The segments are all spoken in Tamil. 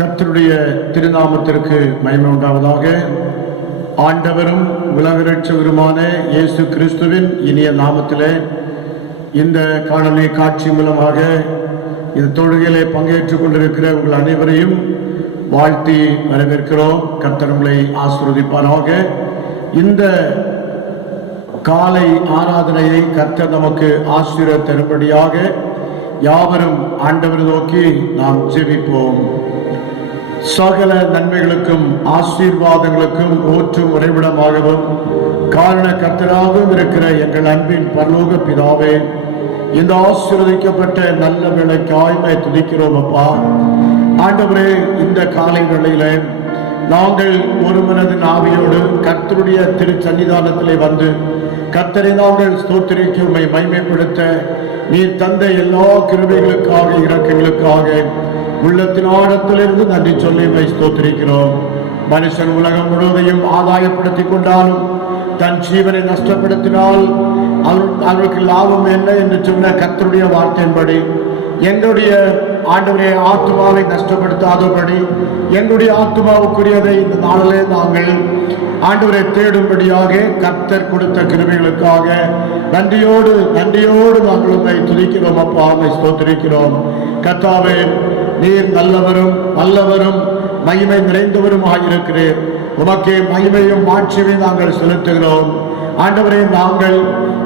கர்த்தருடைய திருநாமத்திற்கு மகிமை உண்டாவதாக. ஆண்டவரும் உலக இரட்சகருமான இயேசு கிறிஸ்துவின் இனிய நாமத்திலே இந்த காணொளி காட்சி மூலமாக இந்த தொழுகையிலே பங்கேற்றுக் கொண்டிருக்கிற உங்கள் அனைவரையும் வாழ்த்தி வரவேற்கிறோம். கர்த்தர் உங்களை ஆசீர்வதிப்பாராக. இந்த காலை ஆராதனையை கர்த்தர் நமக்கு ஆசீர்வாதம் தரும்படியாக யாவரும் ஆண்டவரை நோக்கி நாம் ஜெபிப்போம். சகல நன்மைகளுக்கும் ஆசீர்வாதங்களுக்கும் ஊற்றும் உறைவிடமாகவும் காரண கர்த்தராகவும் இருக்கிற எங்கள் அன்பின் பரலோக பிதாவே, இந்த ஆசீர்வதிக்கப்பட்ட நல்ல வேளைக்காய்மை துதிக்கிறோம் அப்பா. ஆண்டவரே, இந்த காலை வேளையில நாங்கள் ஒரு மனதின் ஆவியோடு கர்த்தருடைய திருச்சன்னிதானத்திலே வந்து கர்த்தரை நாங்கள் ஸ்தோத்திரிக்க உம்மை மகிமைப்படுத்த நீர் தந்த எல்லா கிருபைகளுக்காக இரக்கங்களுக்காக உள்ளத்தின் ஆழத்திலிருந்து நன்றி சொல்லி உம்மை ஸ்தோத்திரிக்கிறோம். மனுஷன் உலகம் முழுவதையும் ஆதாயப்படுத்திக் கொண்டாலும் தன் ஜீவனை நஷ்டப்படுத்தினால் அவர்களுக்கு லாபம் என்ன என்று சொன்ன கர்த்தருடைய வார்த்தையின்படி எங்களுடைய ஆண்டவரே ஆத்மாவை நஷ்டப்படுத்தாதபடி எங்களுடைய ஆத்மாவுக்குரியதை இந்த நாளிலே நாங்கள் ஆண்டவரை தேடும்படியாக கர்த்தர் கொடுத்த கிருபைகளுக்காக நன்றியோடு நாங்கள் உம்மை துதிக்கிறோம் அப்பா, உம்மை ஸ்தோத்திரிக்கிறோம். கர்த்தாவே, நீர் நல்லவரும் வல்லவரும் மகிமை நிறைந்தவருமாயிருக்கிறீர். உமக்கே மகிமையும் மாட்சியையும் நாங்கள் செலுத்துகிறோம். ஆண்டவரே, நாங்கள்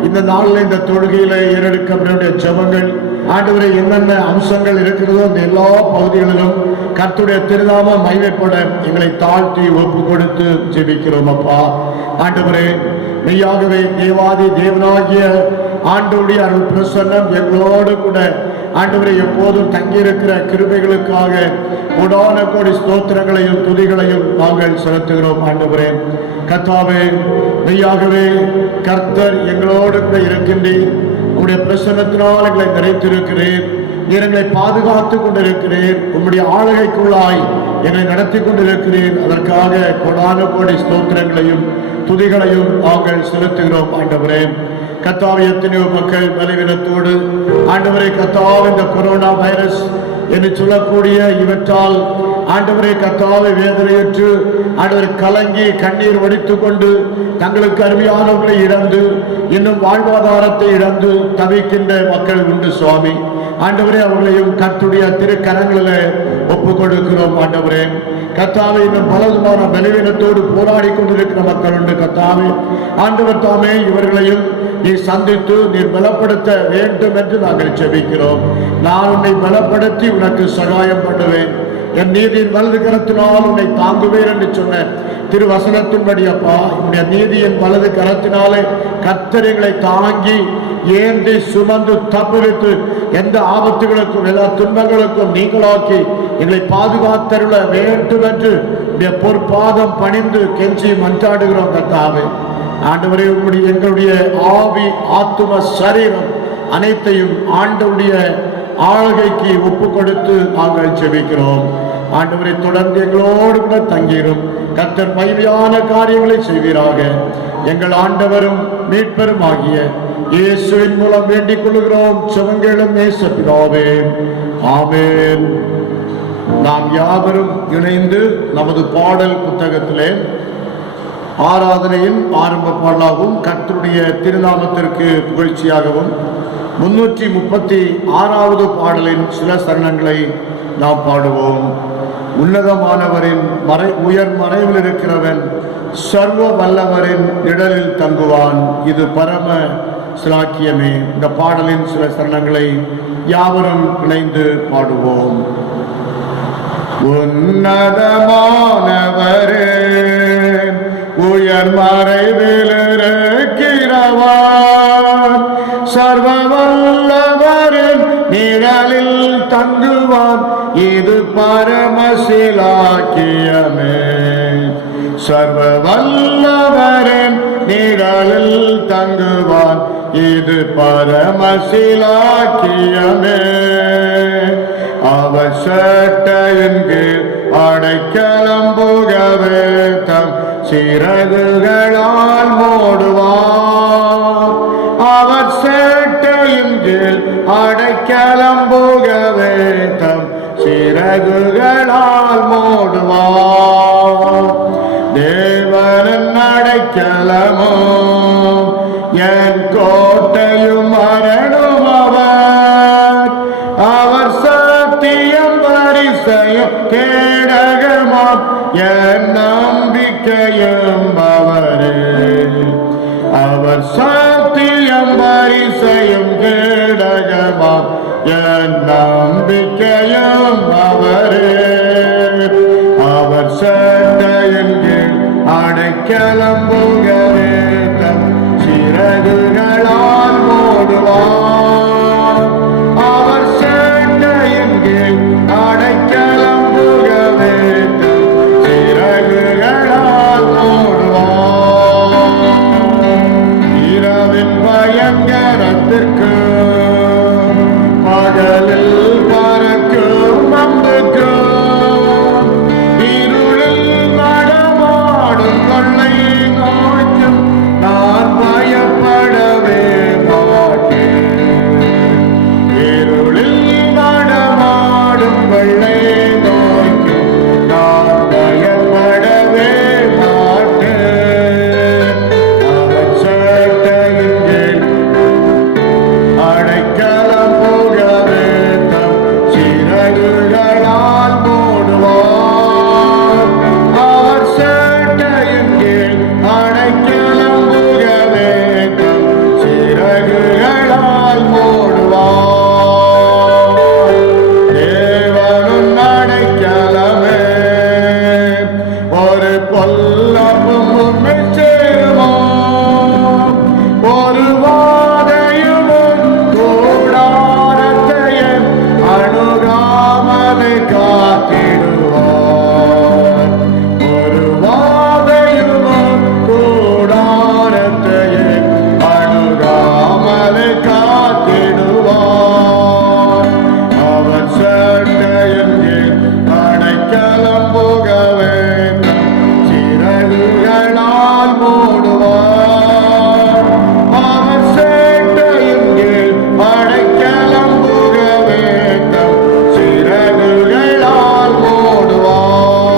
இந்த நாளில் இந்த தொழுகையில ஏறெடுக்கப்பட்ட ஜெபங்கள் ஆண்டவரே என்னென்ன அம்சங்கள் இருக்கிறதோ அந்த எல்லா பகுதிகளிலும் கர்த்தருடைய திருநாம மகிமைப்பட எங்களை தாழ்த்தி ஒப்பு கொடுத்து ஜெபிக்கிறோம் அப்பா. ஆண்டவரே, மெய்யாகவே தேவாதி தேவனாகிய ஆண்டவருடைய அருள் பிரசன்னம் எங்களோடு கூட ஆண்டவரை எப்போதும் தங்கியிருக்கிற கிருபைகளுக்காக கோடான கோடி ஸ்தோத்திரங்களையும் துதிகளையும் நாங்கள் செலுத்துகிறோம். ஆண்டவரே கர்த்தாவே, மெய்யாகவே கர்த்தர் எங்களோடு கூட இருக்கின்றீர். உம்முடைய பிரசன்னத்தினால் எங்களை நிறைத்திருக்கிறீர். நீர் எங்களை பாதுகாத்து கொண்டிருக்கிறீர். உம்முடைய ஆளுகைக்குள்ளாய் எங்களை நடத்தி கொண்டிருக்கிறீர். அதற்காக கோடான கோடி ஸ்தோத்திரங்களையும் துதிகளையும் நாங்கள் செலுத்துகிறோம். ஆண்டவரே கர்த்தாவே, எத்தனையோ மக்கள் பலவீனத்தோடு ஆண்டவரே கர்த்தாவே இந்த கொரோனா வைரஸ் என்று சொல்லக்கூடிய இவற்றால் ஆண்டவரை கர்த்தாவை வேதனையுற்று ஆண்டவரை கலங்கி கண்ணீர் வடித்து கொண்டு தங்களுக்கு அருமையானவர்களை இழந்து இன்னும் வாழ்வாதாரத்தை இழந்து தவிக்கின்ற மக்கள் உண்டு சுவாமி. ஆண்டவரே, அவர்களையும் கர்த்தருடைய திருக்கரங்களில் ஒப்பு கொடுக்கிறோம். ஆண்டவரே கர்த்தாவே, இன்னும் பலவிதமான பலவீனத்தோடு போராடி கொண்டிருக்கிற மக்கள் உண்டு. கர்த்தாவே, ஆண்டவர் தாமே இவர்களையும் நீர் சந்தித்து நீர் பலப்படுத்த வேண்டும் என்று நாங்கள் ஜெபிக்கிறோம். நான் உன்னை பலப்படுத்தி உனக்கு சகாயம் பண்ணுவேன், என் நீதியின் வலது கரத்தினால் உன்னை தாங்குவேன் என்று சொன்ன திருவசனத்தின்படி அப்பா, உன்னுடைய நீதியின் வலது கரத்தினாலே கர்த்தர் எங்களை தாங்கி ஏந்தி சுமந்து தப்புவித்து எந்த ஆபத்துகளுக்கும் எல்லா துன்பங்களுக்கும் நீங்களாக்கி எங்களை பாதுகாத்தருள வேண்டும் என்று பொற்பாதம் பணிந்து கெஞ்சி மன்றாடுகிறோம். கர்த்தாவே, ஆண்டவரே, உங்களுடைய எங்களுடைய ஆவி ஆத்தும சரீரம் அனைத்தையும் ஆண்டவருடைய ஆளுகைக்கு ஒப்பு கொடுத்து நாங்கள் ஜெபிக்கிறோம். ஆண்டவரை தொடர்ந்து எங்களோடு கூட தங்கிடும். கர்த்தர் மகிமையான காரியங்களை செய்வீராக. எங்கள் ஆண்டவரும் மீட்பரும் ஆகிய இயேசுவின் மூலம் வேண்டிக் கொள்கிறோம். செவங்களும் நேசப்பிதாவே, ஆமென். நாம் யாவரும் இணைந்து நமது பாடல் புத்தகத்திலே ஆராதனையின் ஆரம்ப பாடலாகவும் கர்த்தருடைய திருநாமத்திற்கு புகழ்ச்சியாகவும் 336வது பாடலின் சில சரணங்களை நாம் பாடுவோம். உன்னதமானவரின் உயர் மறைவில் இருக்கிறவன் சர்வ வல்லவரின் நிழலில் தங்குவான், இது பரம சிலாக்கியமே. இந்த பாடலின் சில சரணங்களை யாவரும் இணைந்து பாடுவோம். உன்னதமானவரே உயர் மறைவில் இருக்கிறவன் சர்வ வல்லவரின் நிழலில் தங்குவான், இது பரமசிலாக்கியமே. சர்வ வல்லவரின் நிழலில் தங்குவான், இது பரமசிலாக்கியமே. அவர் சட்டையின் கீழ் அடைக்கலம் புகவே தம் சிறகுகளால் மூடுவார். அவர் சேட்டையின் கீழ் அடைக்கலம் புகவே தம் சிறகுகளால் மூடுவார். தேவனின் அடைக்கலமோ என் கோட்டையும் அரணும் அவர். அவர் சத்தியம் பரிசயம் கேடகமாம் என் நம்பிக்கையும் அவரே. அவர் சத்தியம் பரிசயம் கேடகமாம் என் நம்பிக்கையும் அவரே. அவர் சட்டையின் கீழ் அடைக்கலம் புகவே தம் சிறகுகளால் மூடுவார். அவர் சட்டையின் கீழ் அடைக்கலம் புகவே தம் சிறகுகளால் மூடுவார். இரவின் பயங்கரத்திற்கு பகலில் பறக்கும் அம்புக்கு இருளில் நடமாடும் கொள்ளை நோய்க்கும் நான் பயப்படவே மாட்டேன். இருளில் நடமாடும் கொள்ளை நோய்க்கும் நான் பயப்படவே மாட்டேன். அவர் சட்டையின் கீழ் அடைக்கலம் புகவே தம் சிறகுகளால் மூடுவார். அவர் சட்டையின் கீழ் அடைக்கலம் புகவே தம் சிறகுகளால் மூடுவார். தேவனும் அடைக்கலமே ஒரு பொல்லாப்பும் உம்மை சேருமோ. ஒரு வாதையும் கூடாரத்தையே அணுகாமலை காத்திடுவார். ஒரு வாதையும் கூடாரத்தையே அணுகாமலை காத்திடுவார். அவர் சட்டையின் கீழ் அடைக்கலம் புகவே தம் சிறகுகளால் மூடுவார். அவர் சட்டையின் கீழ் அடைக்கலம் புகவே தம் சிறகுகளால் மூடுவார்.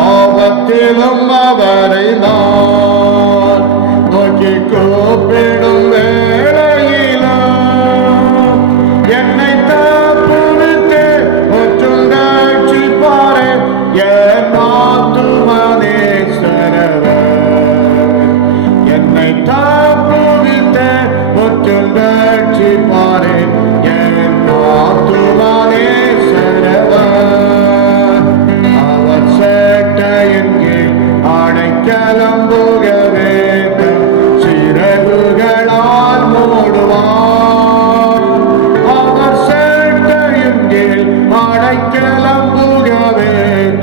ஆபத்திலும் அவரை நான் நோக்கி கூப்பிடும் வேளையிலும் என்னை தப்புவித்து முற்றும் ரட்சிப்பாரே என் ஆத்துமனேஸ்வரவர். என்னை தப்புவித்து முற்றும் ரட்சிப்பாரே என் ஆத்துமனேஸ்வரவர். அவர் சட்டையின் கீழ் அடைக்கலம் புகவே தம் சிறகுகளால் மூடுவார். அவர் சட்டையின் கீழ் அடைக்கலம் புகவே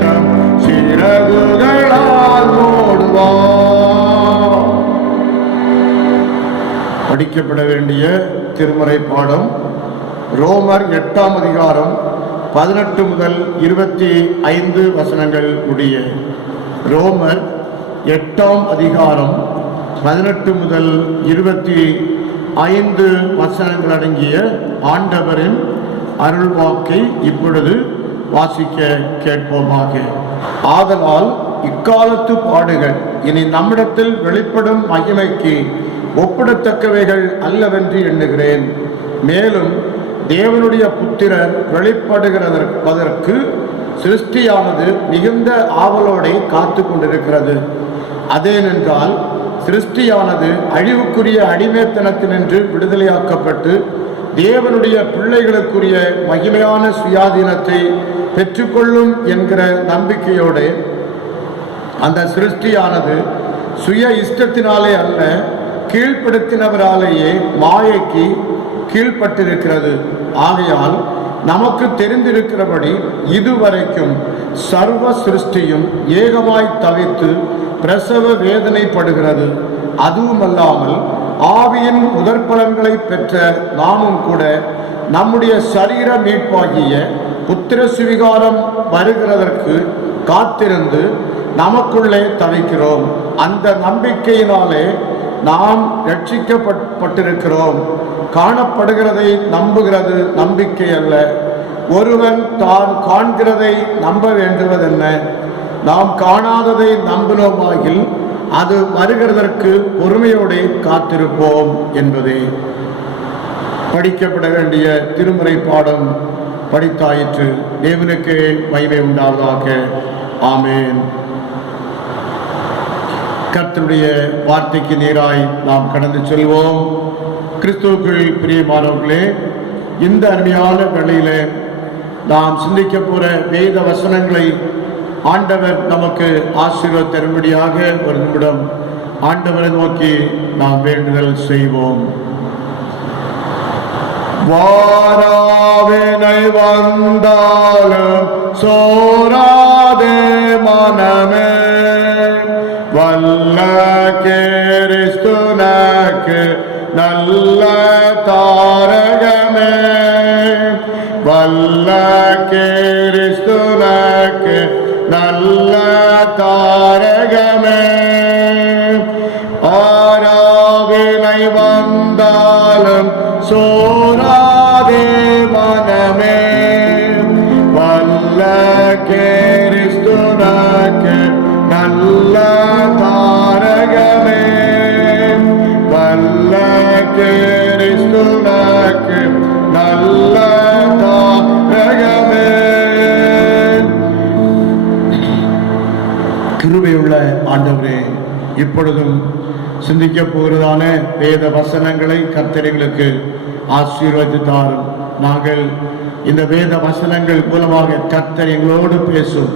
தம் சிறகுகளால் மூடுவார். படிக்கப்பட வேண்டிய திருமறை பாடம் ரோமர் 8ஆம் அதிகாரம் 18 முதல் 25 வசனங்கள் உடைய. ரோமர் 8ஆம் அதிகாரம் 18 முதல் 25 வசனங்கள் அடங்கிய ஆண்டவரின் அருள்வாக்கை இப்பொழுது வாசிக்க கேட்போமாக. ஆதலால் இக்காலத்து பாடுகள் இனி நம்மிடத்தில் வெளிப்படும் மகிமைக்கு ஒப்பிடத்தக்கவைகள் அல்லவென்று எண்ணுகிறேன். மேலும் தேவனுடைய புத்திரர் வெளிப்படுகிறதற்கு சிருஷ்டியானது மிகுந்த ஆவலோടെ காத்து கொண்டிருக்கிறது. அதேனென்றால் சிருஷ்டியானது அழிவுக்குரிய அடிமைத்தனத்தினின்று விடுதலையாக்கப்பட்டு தேவனுடைய பிள்ளைகளுக்குரிய மகிமையான சுயாதீனத்தை பெற்றுக்கொள்ளும் என்கிற நம்பிக்கையோடு அந்த சிருஷ்டியானது சுய இஷ்டத்தினாலே அல்ல, கீழ்ப்படுத்தினவராலேயே மாயைக்கு கீழ்ப்பட்டிருக்கிறது. ஆகையால் நமக்கு தெரிந்திருக்கிறபடி இதுவரைக்கும் சர்வ சிருஷ்டியும் ஏகமாய் தவித்து பிரசவ வேதனைப்படுகிறது. அதுவுமல்லாமல் ஆவியின் முதற்பலன்களை பெற்ற நாமும் கூட நம்முடைய சரீர மீட்பாகிய புத்திர சுவிகாரம் வருகிறதற்கு காத்திருந்து நமக்குள்ளே தவிக்கிறோம். அந்த நம்பிக்கையினாலே நாம் ரட்சிக்கப்பட்டிருக்கிறோம். காணப்படுகிறதை நம்புகிறது நம்பிக்கை அல்ல, ஒருவன் தான் காண்கிறதை நம்ப வேண்டுவதென்ன? நாம் காணாததை நம்பினோமாகில் அது வருகிறதற்கு பொறுமையோடு காத்திருப்போம் என்பதே. படிக்கப்பட வேண்டிய திருமுறை பாடம் படித்தாயிற்று. தேவனுக்கு மகிமை உண்டாவதாக. ஆமேன். கர்த்தருடைய வார்த்தைக்கு நேராய் நாம் கடந்து செல்வோம். கிறிஸ்துவுக்குள் பிரியமானவர்களே, இந்த அருமையான வேளையில நாம் சிந்திக்க போற வேத வசனங்களை ஆண்டவர் நமக்கு ஆசீர்வாதம் தரும்படியாக ஒரு நிமிடம் ஆண்டவரை நோக்கி நாம் வேண்டுதல் செய்வோம். வாராவினை வந்தாலும் சோராதே மனமே, வல்ல கிறிஸ்துவுக்கு நல்ல தாரகமே, வல்ல கிறிஸ்துவுக்கு நல்ல தாரகமே. ஆராவினை வந்தாலும் சோராதே மனமே, வல்ல கிறிஸ்துவுக்கு நல்ல தாரகமே, வல்ல கிறிஸ்துவுக்கு நல்ல தாரகமே. கிருபையுள்ள ஆண்டவரே, இப்பொழுதும் சிந்திக்க போகிறதான வேத வசனங்களை கர்த்தர்களுக்கு ஆசீர்வதித்தாரும். நாங்கள் இந்த வேத வசனங்கள் மூலமாக கர்த்தர் எங்களோடு பேசும்.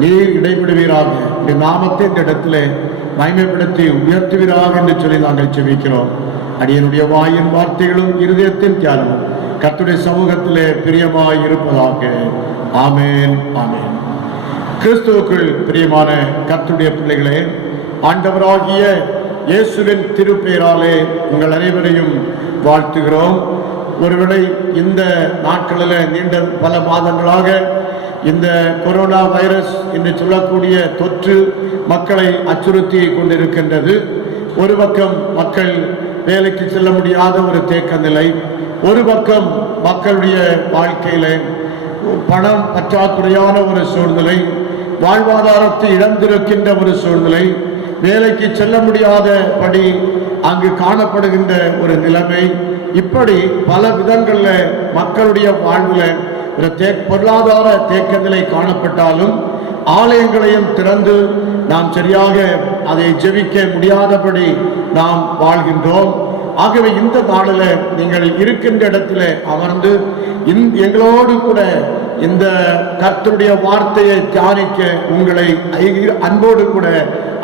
நீர் இடைவிடுவீராக, இந்த நாமத்தை இந்த இடத்துல மகிமைப்படுத்தி உயர்த்துவீராக என்று சொல்லி நாங்கள் செபிக்கிறோம். அடியனுடைய வாயின் வார்த்தைகளும் இருதயத்தின் தியானமும் கர்த்தருடைய சமூகத்திலே பிரியமாய் இருப்பதாக. ஆமேன், ஆமேன். கிறிஸ்துவுக்குள் பிரியமான கர்த்தருடைய பிள்ளைகளே, ஆண்டவராகிய இயேசுவின் திருப்பெயராலே உங்கள் அனைவரையும் வாழ்த்துகிறோம். ஒருவேளை இந்த நாட்களில் நீண்ட பல மாதங்களாக இந்த கொரோனா வைரஸ் என்று சொல்லக்கூடிய தொற்று மக்களை அச்சுறுத்தி கொண்டிருக்கின்றது. ஒரு பக்கம் மக்கள் வேலைக்கு செல்ல முடியாத ஒரு தேக்க நிலை, ஒரு பக்கம் மக்களுடைய வாழ்க்கையில பணம் பற்றாக்குறையான ஒரு சூழ்நிலை, வாழ்வாதாரத்தை இழந்திருக்கின்ற ஒரு சூழ்நிலை, வேலைக்கு செல்ல முடியாதபடி அங்கு காணப்படுகின்ற ஒரு நிலைமை, இப்படி பல விதங்களில் மக்களுடைய வாழ்வில் ஒரு பொருளாதார தேக்க நிலை காணப்பட்டாலும் ஆலயங்களையும் திறந்து நாம் சரியாக அதை ஜெபிக்க முடியாதபடி நாம் வாழ்கின்றோம். ஆகவே இந்த நாளில் நீங்கள் இருக்கின்ற இடத்துல அமர்ந்து எங்களோடு கூட இந்த கர்த்தருடைய வார்த்தையை தியானிக்க உங்களை அன்போடு கூட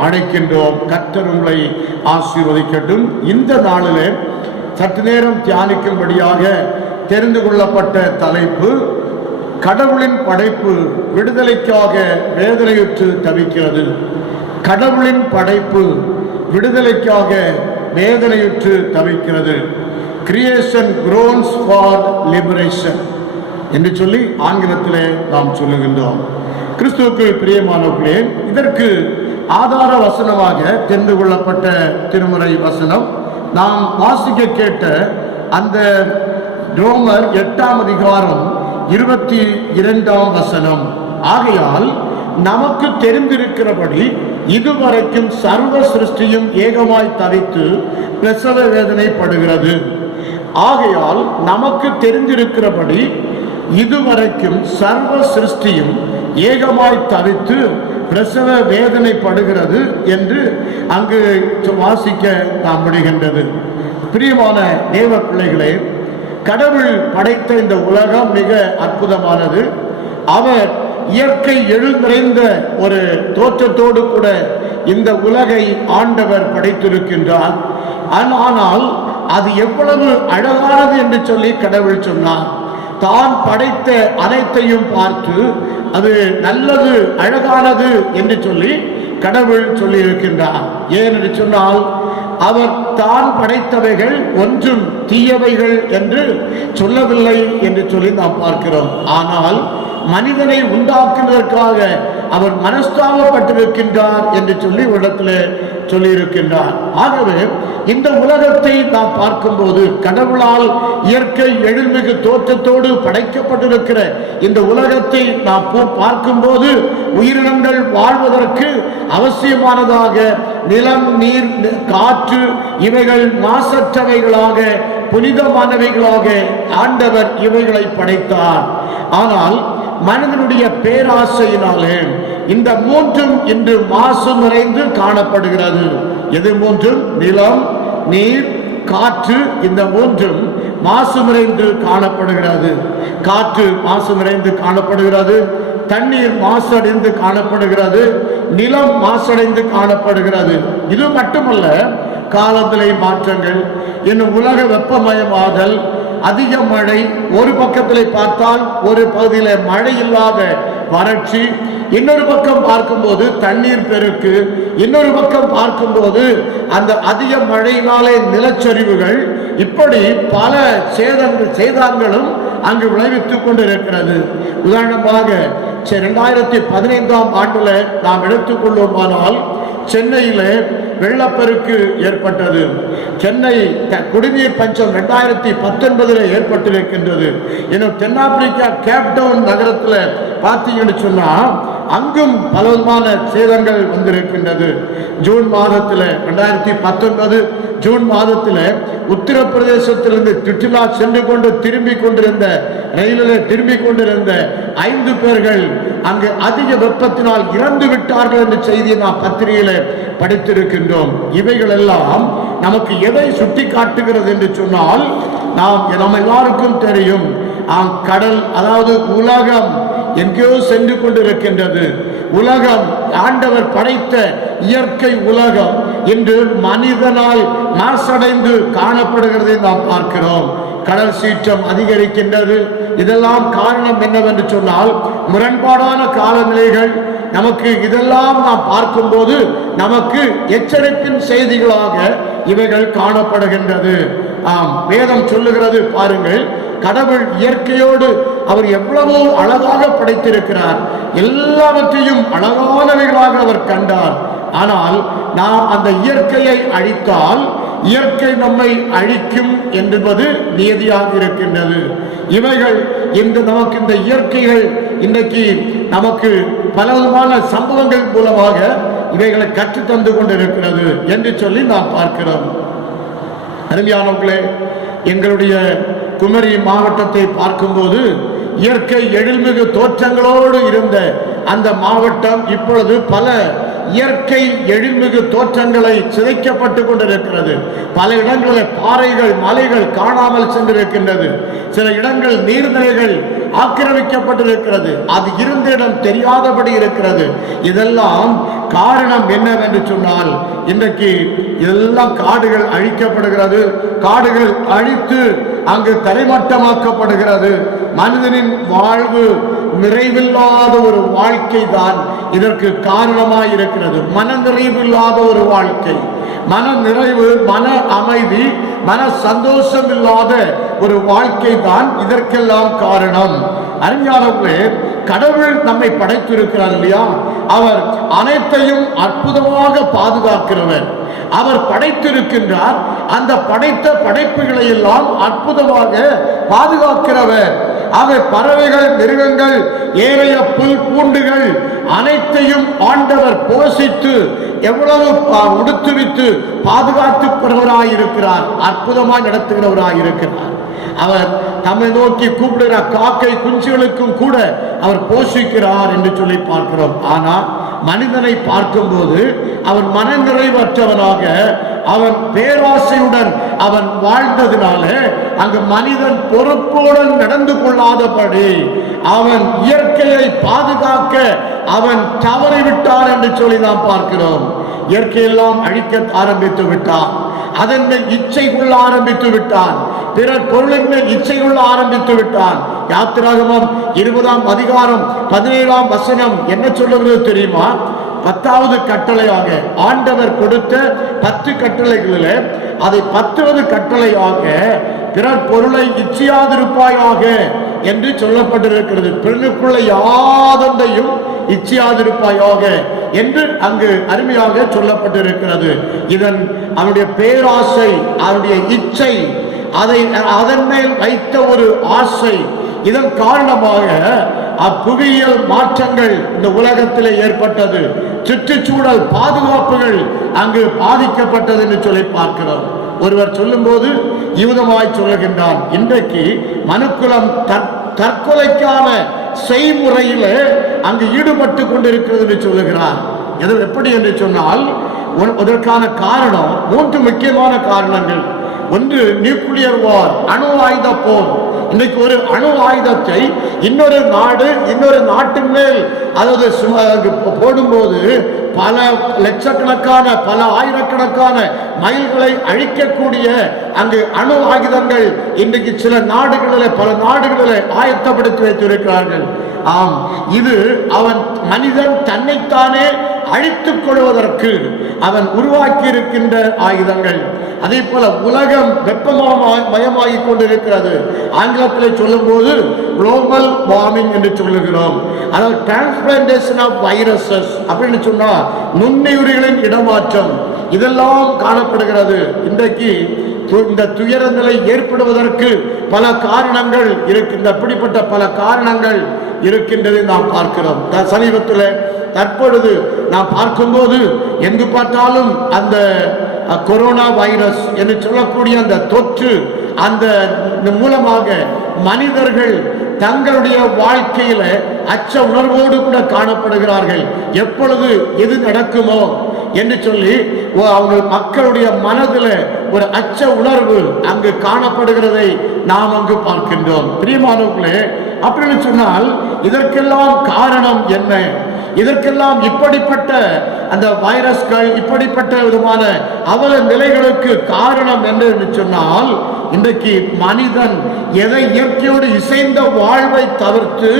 அழைக்கின்றோம். கர்த்தர் உங்களை ஆசீர்வதிக்கட்டும். இந்த நாளில் சற்று நேரம் தியானிக்கும்படியாக தெரிந்து கொள்ளப்பட்ட தலைப்பு, கடவுளின் படைப்பு விடுதலைக்காக வேதனையுற்று தவிக்கிறது. கடவுளின் படைப்பு விடுதலைக்காக வேதனையுற்று தவிக்கிறது. கிரியேஷன் groans for liberation என்று சொல்லி ஆங்கிலத்திலே நாம் சொல்லுகின்றோம். கிறிஸ்துவுக்கு பிரியமானவர்களே, இதற்கு ஆதார வசனமாக தெரிந்து கொள்ளப்பட்ட திருமுறை வசனம் நாம் வாசிக்க கேட்ட அந்த ரோமர் 8ஆம் அதிகாரம் 22ஆம் வசனம். ஆகையால் நமக்கு தெரிந்திருக்கிறபடி இதுவரைக்கும் சர்வ சிருஷ்டியும் ஏகமாய் தவித்து பிரசவ வேதனைப்படுகிறது. ஆகையால் நமக்கு தெரிந்திருக்கிறபடி இதுவரைக்கும் சர்வ சிருஷ்டியும் ஏகமாய் தவித்து பிரசவ வேதனைப்படுகிறது என்று அங்கு வாசிக்க நாம் முடிகின்றது. பிரியமான தேவ பிள்ளைகளே, கடவுள் படைத்த இந்த உலகம் மிக அற்புதமானது. அவர் இயற்கை எழுந்திறைந்த ஒரு தோற்றத்தோடு கூட இந்த உலகை ஆண்டவர் படைத்திருக்கின்றார். ஆனால் அது எவ்வளவு அழகானது என்று சொல்லி கடவுள் சொன்னார். தான் படைத்த அனைத்தையும் பார்த்து அது நல்லது, அழகானது என்று சொல்லி கடவுள் சொல்லி இருக்கின்றார். ஏனென்று சொன்னால் அவர் தான் படைத்தவைகள் ஒன்றும் தீயவைகள் என்று சொல்லவில்லை என்று சொல்லி நாம் பார்க்கிறோம். ஆனால் மனிதனை உண்டாக்குவதற்காக அவர் மனஸ்தாபப்பட்டிருக்கின்றார் என்று சொல்லி இடத்துல சொல்லி இருக்கின்றார். ஆகவே இந்த உலகத்தை நாம் பார்க்கும்போது கடவுளால் இயற்கை எழில்மிகு தோற்றத்தோடு படைக்கப்பட்டிருக்கிற இந்த உலகத்தை நாம் பார்க்கும்போது உயிரினங்கள் வாழ்வதற்கு அவசியமானதாக நிலம், நீர், காற்று இவைகள் மாசற்றவைகளாக புனிதமானவைகளாக ஆண்டவர் இவைகளை படைத்தார். ஆனால் மனிதனுடைய பேராசையினாலே இந்த மூன்றும் இன்று மாசு நிறைந்து காணப்படுகிறது. எது மூன்றும்? நிலம், நீர், காற்று. இந்த மூன்றும் மாசு நிறைந்து காணப்படுகிறது. காற்று மாசு நிறைந்து காணப்படுகிறது, தண்ணீர் மாசடைந்து காணப்படுகிறது, நிலம் மாசடைந்து காணப்படுகிறது. இது மட்டுமல்ல, காலநிலை மாற்றங்கள், இன்னும் உலக வெப்பமயமாதல், அதிக மழை, ஒரு பக்கத்தில் பார்த்தால் ஒரு பகுதியில் மழை இல்லாத வறட்சி, இன்னொரு பக்கம் பார்க்கும்போது தண்ணீர் பெருக்கு, இன்னொரு பக்கம் பார்க்கும்போது அந்த அதிக மழையினாலே நிலச்சரிவுகள், இப்படி பல சேதங்களும் அங்கு விளைவித்துக் கொண்டிருக்கிறது. உதாரணமாக 2015ஆம் ஆண்டுல நாம் எடுத்துக்கொள்வோமானால் சென்னையில வெள்ளப்பெருக்கு ஏற்பட்டது. சென்னை குடிநீர் பஞ்சம் 2019 ஏற்பட்டிருக்கின்றது. இன்னும் தென்னாப்பிரிக்கா கேப்டவுன் நகரத்தில் பார்த்தீங்கன்னு சொன்னா அங்கும் பலவிதமான சேதங்கள் வந்திருக்கின்றது. ஜூன் மாதத்தில் 2019 ஜூன் மாதத்தில் உத்தரப்பிரதேசத்திலிருந்து திட்டுலா சென்று கொண்டு திரும்பிக் கொண்டிருந்த ரயிலில் திரும்பிக் கொண்டிருந்த 5 பேர்கள் அங்கு அதிக வெப்பத்தினால் இறந்து விட்டார்கள் என்ற செய்தியை நாம் பத்திரிகையில படித்திருக்கின்றோம். இவைகள் எல்லாம் நமக்கு எதை சுட்டி காட்டுகிறது என்று சொன்னால், நம்ம எல்லாருக்கும் தெரியும், கடல், அதாவது உலகம் எங்கேயோ சென்று கொண்டிருக்கின்றது. உலகம் ஆண்டவர் படைத்த இயற்கை உலகம் இன்று மனிதனால் மாசடைந்து காணப்படுகிறதை நாம் பார்க்கிறோம். கடல் சீற்றம் அதிகரிக்கின்றது. இதெல்லாம் காரணம் என்னவென்று சொன்னால் முரண்பாடான காலநிலைகள். நமக்கு இதெல்லாம் நாம் பார்க்கும்போது நமக்கு எச்சரிப்பின் செய்திகளாக இவைகள் காணப்படுகின்றது. வேதம் சொல்லுகிறது பாருங்கள், கடவுள் இயற்கையோடு அவர் எவ்வளவோ அழகாக படைத்திருக்கிறார். எல்லாவற்றையும் அழகானவைகளாக அவர் கண்டார். ஆனால் நாம் அந்த இயற்கையை அழித்தால் இயற்கை நம்மை அழிக்கும் என்பது நியதியாக இருக்கின்றது. இவைகள் நமக்கு இந்த இயற்கைகள் இன்றைக்கு நமக்கு பலவிதமான சம்பவங்கள் மூலமாக இவைகளை கற்றுத் தந்து கொண்டிருக்கிறது என்று சொல்லி நாம் பார்க்கிறோம். அருமையானவர்களே, எங்களுடைய குமரி மாவட்டத்தை பார்க்கும்போது இயற்கை எழில்மிகு தோற்றங்களோடு இருந்த அந்த மாவட்டம் இப்பொழுது பல இயற்கை எழில்மிகு தோற்றங்களை சிதைக்கப்பட்டு கொண்டிருக்கிறது. பல இடங்களில் பாறைகள், மலைகள் காணாமல் சென்றிருக்கின்றது. சில இடங்கள் நீர்நிலைகள் ஆக்கிரமிக்கப்பட்டிருக்கிறது. அது இருந்த இடம் தெரியாதபடி இருக்கிறது. இதெல்லாம் காரணம் என்னவென்று சொன்னால், இன்றைக்கு இதெல்லாம் காடுகள் அழிக்கப்படுகிறது. காடுகள் அழித்து அங்கு தரைமட்டமாக்கப்படுகிறது. மனிதனின் வாழ்வு நிறைவில்லாத ஒரு வாழ்க்கை தான் இதற்கு காரணமாய் இருக்கிறது. மன நிறைவு இல்லாத ஒரு வாழ்க்கை, மன நிறைவு, மன அமைதி, மன சந்தோஷம் இல்லாத ஒரு வாழ்க்கை தான் இதற்கெல்லாம் காரணம். அறிஞர்களே, கடவுள் நம்மை படைத்திருக்கிறார் இல்லையா? அவர் அனைத்தையும் அற்புதமாக பாதுகாக்கிறவர். அவர் படைத்திருக்கின்றார். அந்த படைத்த படைப்புகளை எல்லாம் அற்புதமாக பாதுகாக்கிறவர். அவை பறவைகள், மிருகங்கள், ஏனைய புல் பூண்டுகள் அனைத்தையும் ஆண்டவர் போஷித்து எவ்வளவு உடுத்துவித்து பாதுகாத்துக்கிறவராயிருக்கிறார். அற்புதமாய் நடத்துகிறவராயிருக்கிறார். அவர் தம்மை நோக்கி கூப்பிடுகிற காக்கை குஞ்சுகளுக்கும் கூட அவர் போஷிக்கிறார் என்று சொல்லி பார்க்கிறோம். ஆனால் மனிதனை பார்க்கும்போது அவன் மன நிறைவற்றவனாக, அவன் பேராசையுடன் அவன் வாழ்ந்ததினால அங்கு மனிதன் பொறுப்புடன் நடந்து கொள்ளாதபடி அவன் இயற்கையை பாதுகாக்க அவன் தவறிவிட்டான் என்று சொல்லி நாம் பார்க்கிறோம். இயற்கையெல்லாம் அழிக்க ஆரம்பித்து விட்டான். அதன் மேல் இச்சை கொள்ள ஆரம்பித்து விட்டான். பிற பொருளின் மேல் இச்சை கொள்ள ஆரம்பித்து விட்டான். யாத்திராகமம் 20ஆம் அதிகாரம் 17ஆம் வசனம் என்ன சொல்லுகிறது தெரியுமா? 10வது கட்டளையாக ஆண்டவர் கொடுத்த 10 கட்டளைகளில் அதை 10வது கட்டளையாக பிறர் பொருளை இச்சியாதிருப்பாயாக என்று சொல்லப்பட்டிருக்கிறது. பெண்ணுக்குள்ள யாதொன்றையும் இச்சியாதிருப்பாயாக என்று அங்கு அருமையாக சொல்லப்பட்டிருக்கிறது. இதன் அவனுடைய பேராசை, அவனுடைய இச்சை, அதன் மேல் வைத்த ஒரு ஆசை, இதன் காரணமாக அப்புவியியல் மாற்றங்கள் இந்த உலகத்திலே ஏற்பட்டது. சுற்றுச்சூழல் பாதுகாப்புகள் அங்கு பாதிக்கப்பட்டது என்று சொல்லி பார்க்கிறோம். ஒருவர் சொல்லும் போது யூதமாய் சொல்லுகின்றான், இன்றைக்கு மனுக்குலம் தற்கொலைக்கான செய்முறையில் அங்கு ஈடுபட்டு கொண்டிருக்கிறது என்று சொல்லுகிறார். எப்படி என்று சொன்னால் அதற்கான காரணம் 3 முக்கியமான காரணங்கள். ஒன்று நியூக்ளியர் வார், அணு ஆயுத போர். இன்னைக்கு ஒரு அணு ஆயுதத்தை இன்னொரு நாட்டின் மேல் அதாவது போடும்போது பல லட்சக்கணக்கான பல ஆயிரக்கணக்கான மைல்களை அழிக்கக்கூடிய அங்கு அணு ஆயுதங்கள் இன்றைக்கு சில நாடுகளில் பல நாடுகளில் ஆயத்தப்படுத்தி வைத்திருக்கிறார்கள். ஆம், இது அவன் மனிதன் தன்னைத்தானே அழித்துக் கொள்வதற்கு அவன் உருவாக்கி இருக்கின்ற ஆயுதங்கள். அதே போல உலகம் வெப்பமயமாகிக் கொண்டிருக்கிறது. ஆங்கிலத்தில் சொல்லும் போது குளோபல் வார்மிங் என்று சொல்லுகிறோம். அதாவது டிரான்ஸ்பிளான்டேஷன் ஆஃப் வைரஸஸ் அப்படின்னு சொன்னா நுண்ணுயிரிகளின் இடமாற்றம் இதெல்லாம் காணப்படுகிறது. இன்றைக்கு இந்த துயர நிலை ஏற்படுவதற்கு பல காரணங்கள் இருக்கின்ற அப்படிப்பட்ட பல காரணங்கள் இருக்கின்றதை நாம் பார்க்கிறோம். சமீபத்தில் தற்பொழுது நாம் பார்க்கும்போது எங்கு பார்த்தாலும் அந்த கொரோனா வைரஸ் என்று சொல்லக்கூடிய அந்த தொற்று அந்த மூலமாக மனிதர்கள் தங்களுடைய வாழ்க்கையில அச்ச உணர்வோடு கூட காணப்படுகிறார்கள். எப்பொழுது எது நடக்குமோ என்று சொல்லி அவங்க மக்களுடைய மனதில் ஒரு அச்ச உணர்வு அங்கு காணப்படுகிறதை நாம் அங்கு பார்க்கின்றோம். பிரியமானவர்களே, அப்படின்னு சொன்னால் இதற்கெல்லாம் காரணம் என்ன? இதற்கெல்லாம் இப்படிப்பட்ட அந்த வைரஸ்கள், இப்படிப்பட்ட விதமான அவல நிலைகளுக்கு காரணம் என்று சொன்னால், இன்றைக்கு மனிதன் எதை இயற்கையோடு இசைந்த வாழ்வை தவிர்த்து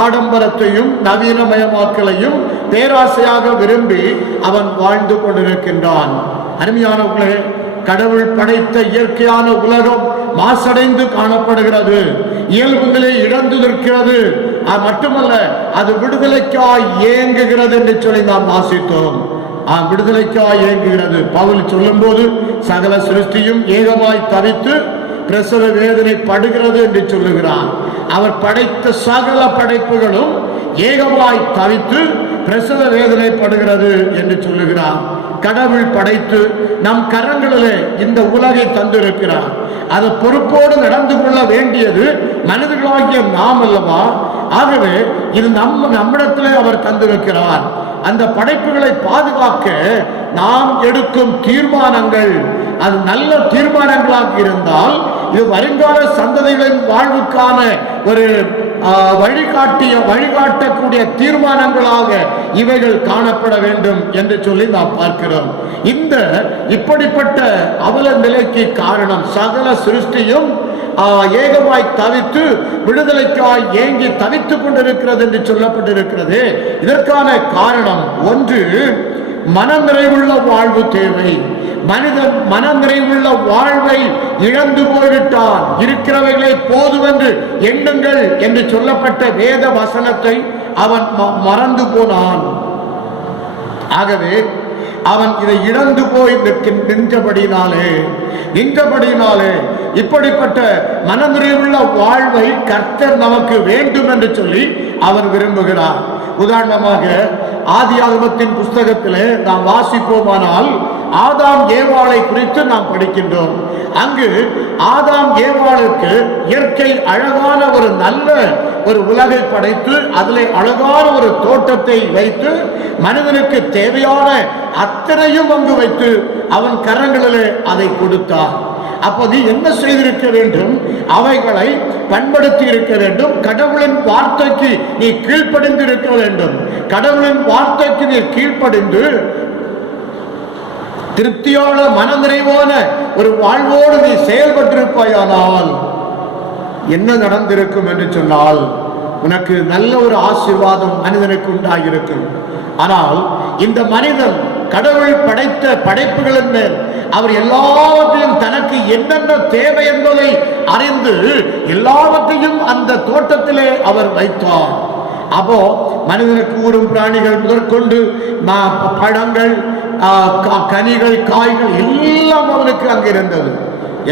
ஆடம்பரத்தையும் நவீனமயமாக்கலையும் பேராசையாக விரும்பி அவன் வாழ்ந்து கொண்டிருக்கின்றான். அருமையானவர்களே, கடவுள் படைத்த இயற்கையான உலகம் மாசடைந்து காணப்படுகிறது, இயல்புகளை இழந்து நிற்கிறது. அது மட்டுமல்ல, அது விடுதலைக்காய் ஏங்குகிறது என்று சொல்லி நாம் வாசித்தோம். விடுதலைக்காய் ஏங்குகிறது. பவுல் சொல்லும் போது சகல சிருஷ்டியும் ஏகமாய் தவித்து பிரசவ வேதனை படுகிறது என்று சொல்லுகிறான். அவர் படைத்த சகல படைப்புகளும் ஏகமாய் தவித்து பிரசவ வேதனைப்படுகிறது என்று சொல்லுகிறார். கடவுள் படைத்து நம் கரங்களிலே இந்த உலகை தந்திருக்கிறார். அதை பொறுப்போடு நடந்து கொள்ள வேண்டியது மனிதர்களாகிய நாம் அல்லவா? ஆகவே இது நம்மிடத்திலே அவர் தந்திருக்கிறார். அந்த படைப்புகளை பாதுகாக்க நாம் எடுக்கும் தீர்மானங்கள் அது நல்ல தீர்மானங்களாக இருந்தால் இது வருங்கால சந்ததிகளின் வாழ்வுக்கான ஒரு வழிகாட்டக்கூடிய தீர்மானங்களாக இவைகள் காணப்பட வேண்டும் என்று சொல்லி நாம் பார்க்கிறோம். இந்த இப்படிப்பட்ட அவல நிலைக்கு காரணம் சகல சிருஷ்டியும் ஏகமாய் தவித்து விடுதலைக்காய் ஏங்கி தவித்துக் கொண்டிருக்கிறது என்று சொல்லப்பட்டிருக்கிறது. இதற்கான காரணம் ஒன்று, மனநிறைவுள்ள வாழ்வு தேவை. மனிதன் மனநிறைவுள்ள வாழ்வை இழந்து போய்விட்டான். இருக்கிறவைகளே போதுமென்று எண்ணுங்கள் என்று சொல்லப்பட்ட வேத வசனத்தை அவன் மறந்து போனான். ஆகவே அவன் இதை இழந்து போய் நின்றபடினாலே இப்படிப்பட்ட மனநிறைவுள்ள வாழ்வை கர்த்தர் நமக்கு வேண்டும் என்று சொல்லி அவர் விரும்புகிறார். உதாரணமாக ஆதியாகமத்தின் புஸ்தகத்திலே நாம் வாசிப்போமானால் ஆதாம் ஏவாளை குறித்து நாம் படிக்கின்றோம். அங்கு ஆதாம் ஏவாளுக்கு இயற்கை அழகான ஒரு நல்ல ஒரு உலகை படைத்து அதிலே அழகான ஒரு தோட்டத்தை வைத்து மனிதனுக்கு தேவையான அத்தனையும் அங்கு வைத்து அவன் கரங்களிலே அதை கொடுத்தார். அப்போது என்ன செய்திருக்க வேண்டும்? அவைகளை பண்படுத்தி இருக்க வேண்டும். கடவுளின் வார்த்தைக்கு நீ கீழ்ப்படிந்து இருக்க வேண்டும். கடவுளின் வார்த்தைக்கு நீ கீழ்ப்படிந்து திருப்தியோட மனநிறைவான ஒரு வாழ்வோடு நீ செயல்பட்டிருப்பாயானால் என்ன நடந்திருக்கும் என்று சொன்னால், உனக்கு நல்ல ஒரு ஆசீர்வாதம் மனிதனுக்கு உண்டாகியிருக்கும். ஆனால் இந்த மனிதன் கடவுள் படைத்த படைப்புகளின் மேல் அவர் எல்லாவற்றையும் தனக்கு என்னென்ன தேவை என்பதை அறிந்து எல்லாவற்றையும் அந்த தோட்டத்திலே அவர் வைத்தார். அப்போ மனிதனுக்கு ஊறும் பிராணிகள் முதற்கொண்டு பழங்கள், கனிகள், காய்கள் எல்லாம் அவனுக்கு அங்கு இருந்தது.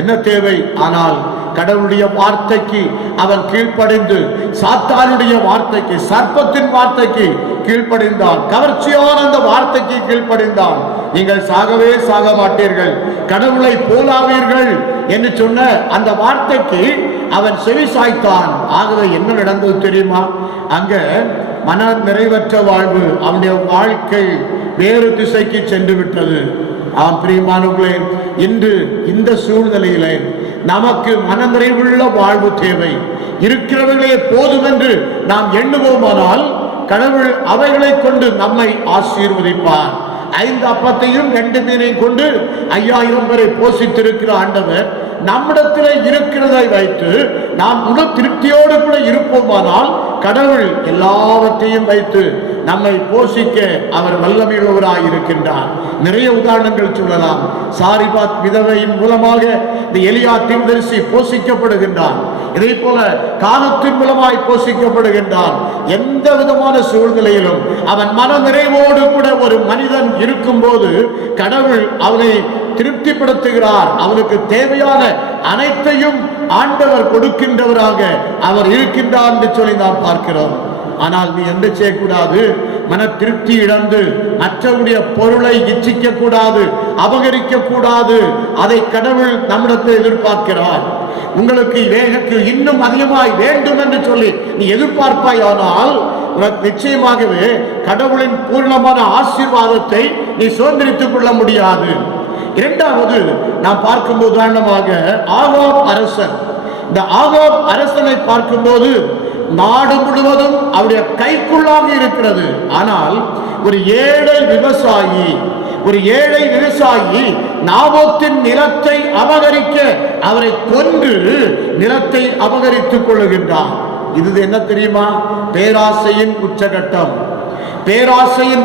என்ன தேவை? ஆனால் கடவுளுடைய வார்த்தைக்கு அவன் கீழ்ப்படிந்து சாத்தானுடைய வார்த்தைக்கு, சர்ப்பத்தின் வார்த்தைக்கு கீழ்ப்படிந்தான். கவர்ச்சியான அந்த வார்த்தைக்கு கீழ்ப்படிந்தான். நீங்கள் சாகவே சாக மாட்டீர்கள், கடவுளை போலாவீர்கள் என்று சொன்ன அந்த வார்த்தைக்கு அவன் செவி சாய்த்தான். ஆகவே என்ன நடந்தது தெரியுமா? அங்க மன நிறைவற்ற வாழ்வு, அவனுடைய வாழ்க்கை வேறு திசைக்கு சென்று விட்டது. ஆம் பிரியமானவர்களே, இன்று இந்த சூழ்நிலையிலே நமக்கு மன நிறைவுள்ள வாழ்வு தேவை. இருக்கிறவர்களே போதும் என்று நாம் எண்ணுவோமானால் கடவுள் அவைகளை கொண்டு நம்மை ஆசீர்வதிப்பார். 5 அப்பத்தையும் 2 மீனையும் கொண்டு 5000 பேரை போஷித்திருக்கிற ஆண்டவர் நம்மிடத்தில் இருக்கிறதை வைத்து நாம் உண திருப்தியோடு கூட இருப்போமானால் கடவுள் எல்லாவற்றையும் வைத்து நம்மை போஷிக்க அவர் வல்லமையுள்ளவராய் இருக்கின்றார். நிறைய உதாரணங்கள் சொல்லலாம். சாரிபாத் விதவையின் மூலமாக இந்த எலியா தீர்க்கதரிசி போஷிக்கப்படுகின்றான். இதே போல காலத்தின் மூலமாய் போஷிக்கப்படுகின்றான். எந்த விதமான சூழ்நிலையிலும் அவன் மன நிறைவோடு கூட ஒரு மனிதன் இருக்கும் போது கடவுள் அவனை திருப்திப்படுத்துகிறார். அவனுக்கு தேவையான அனைத்தையும் ஆண்டவர் கொடுக்கின்றவராக அவர் இருக்கின்றார் என்று சொல்லி நாம் பார்க்கிறோம். ஆனால் நீ என்ன செய்யக்கூடாது? மன திருப்தி இழந்து மற்றவருடைய பொருளை இச்சிக்க கூடாது, அபகரிக்க கூடாது. அதை கடவுள் நம்மிடத்தில் எதிர்பார்க்கிறார். உங்களுக்கு வேகக்கு இன்னும் அதிகமாய் வேண்டும் என்று சொல்லி நீ எதிர்பார்ப்பாய், ஆனால் நிச்சயமாகவே கடவுளின் பூர்ணமான ஆசீர்வாதத்தை நீ சுதந்திரித்துக் கொள்ள முடியாது. இரண்டாவது நாம் பார்க்கும்போது உதாரணமாக ஆகாப் அரசன். இந்த ஆகாப் அரசனை பார்க்கும்போது நாடு முழுவதும் அவருடைய கைக்குள்ளாக இருக்கிறது. ஆனால் ஒரு ஏழை விவசாயி நாபோத்தின் நிலத்தை அபகரிக்க அவரை கொன்று நிலத்தை அபகரித்துக் கொள்ளுகின்றார். இது என்ன தெரியுமா? பேராசையின்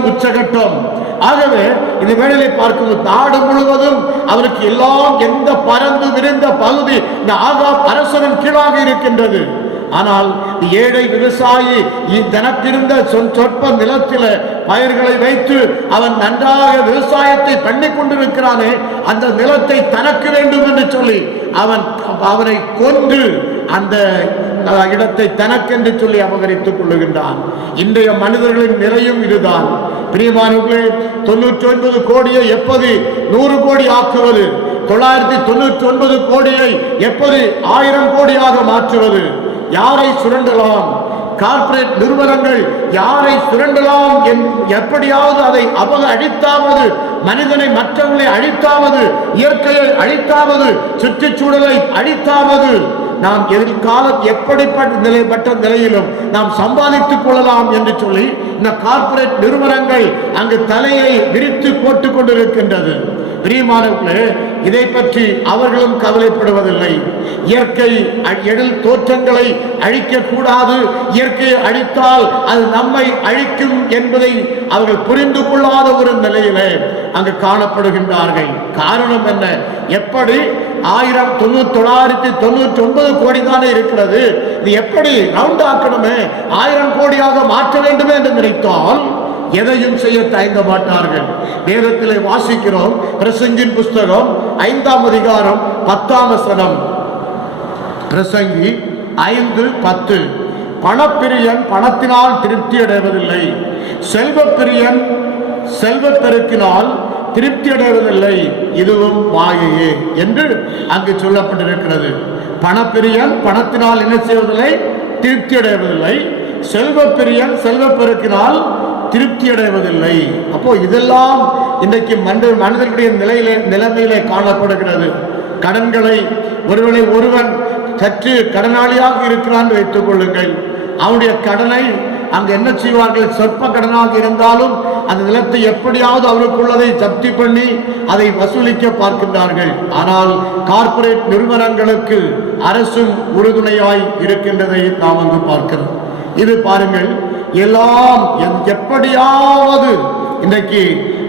உச்சகட்டம். ஆகவே இந்த வேளையை பார்க்கும்போது நாடு முழுவதும் அவருக்கு எல்லாம் எந்த பறந்து விரிந்த பகுதி இந்த ஆகாப் அரசனின் கீழாக இருக்கின்றது. ஆனால் ஏழை விவசாயி தனக்கிருந்த சொற்ப நிலத்தில பயிர்களை வைத்து அவன் நன்றாக விவசாயத்தை பண்ணி கொண்டிருக்கிறானே, அந்த நிலத்தை தனக்கு வேண்டும் என்று சொல்லி அவனை கொன்று அந்த இடத்தை தனக்கென்று சொல்லி அபகரித்துக் கொள்ளுகின்றான். இன்றைய மனிதர்களின் நிலையும் இதுதான். பிரியமானவர்களே, 99 கோடியை எப்படி 100 கோடி ஆக்குவது? 999 கோடியை எப்படி 1000 கோடியாக மாற்றுவது? யாரை சுரண்டலாம்? கார்ப்பரேட் நிறுவனங்கள் யாரை சுரண்டலாம்? எப்படியாவது அதை அழித்தாவது, மனிதனை மற்றவர்களை அழித்தாவது, இயற்கையை அழித்தாவது, சுற்றுச்சூழலை அழித்தாவது, நாம் எதிர்காலம் எப்படிப்பட்ட நிலையிலும் நாம் சம்பாதித்துக் கொள்ளலாம் என்று சொல்லி இந்த கார்ப்பரேட் நிறுவனங்கள் அங்கு தலையை விரித்து போட்டுக் கொண்டிருக்கின்றது. பிரியமானவர்களே, இதை பற்றி அவர்களும் கவலைப்படுவதில்லை. இயற்கை எழில் தோற்றங்களை அழிக்க கூடாது, இயற்கையை அழித்தால் அது நம்மை அழிக்கும் என்பதை அவர்கள் புரிந்து கொள்ளாத ஒரு நிலையிலே அங்கு காணப்படுகின்றார்கள். காரணம் என்ன? எப்படி 999 கோடி தானே இருக்கிறது, இது எப்படி ரவுண்ட் ஆக்கணுமே, 1000 கோடியாக மாற்ற வேண்டுமே என்று நினைத்தால் எதையும் செய்ய தயங்க மாட்டார்கள். வேதத்திலே வாசிக்கிறோம், பிரசங்கின் புஸ்தகம் 5ஆம் அதிகாரம் 10ஆம் வசனம். பிரசங்கி 5:10. பணப்பிரியன் பணத்தினால் திருப்தி அடைவதில்லை, செல்வப்பிரியன் செல்வப்பெருக்கினால் திருப்தி அடைவதில்லை, இதுவும் மாயையே என்று அங்கு சொல்லப்பட்டிருக்கிறது. பணப்பிரியன் பணத்தினால் என்ன செய்வதில்லை? திருப்தி அடைவதில்லை. செல்வப்பிரியன் செல்வப்பெருக்கினால் திருப்தி அடைவதில்லை. அப்போ இதெல்லாம் இன்றைக்கு மனிதர்களுடைய நிலைமையிலே காணப்படுகிறது. கடன்களை ஒருவன் சற்று கடனாளியாக இருக்கிறான் வைத்துக் கொள்ளுங்கள். அவனுடைய கடனை அங்கு என்ன செய்வார்கள்? சொற்ப கடனாக இருந்தாலும் அந்த நிலத்தை எப்படியாவது அவருக்குள்ளதை ஜப்தி பண்ணி அதை வசூலிக்க பார்க்கின்றார்கள். ஆனால் கார்ப்பரேட் நிறுவனங்களுக்கு அரசும் உறுதுணையாய் இருக்கின்றதை நாம் அங்கு பார்க்கிறோம். இது பாருங்கள், எல்லாம் எப்படியாவது இன்றைக்கு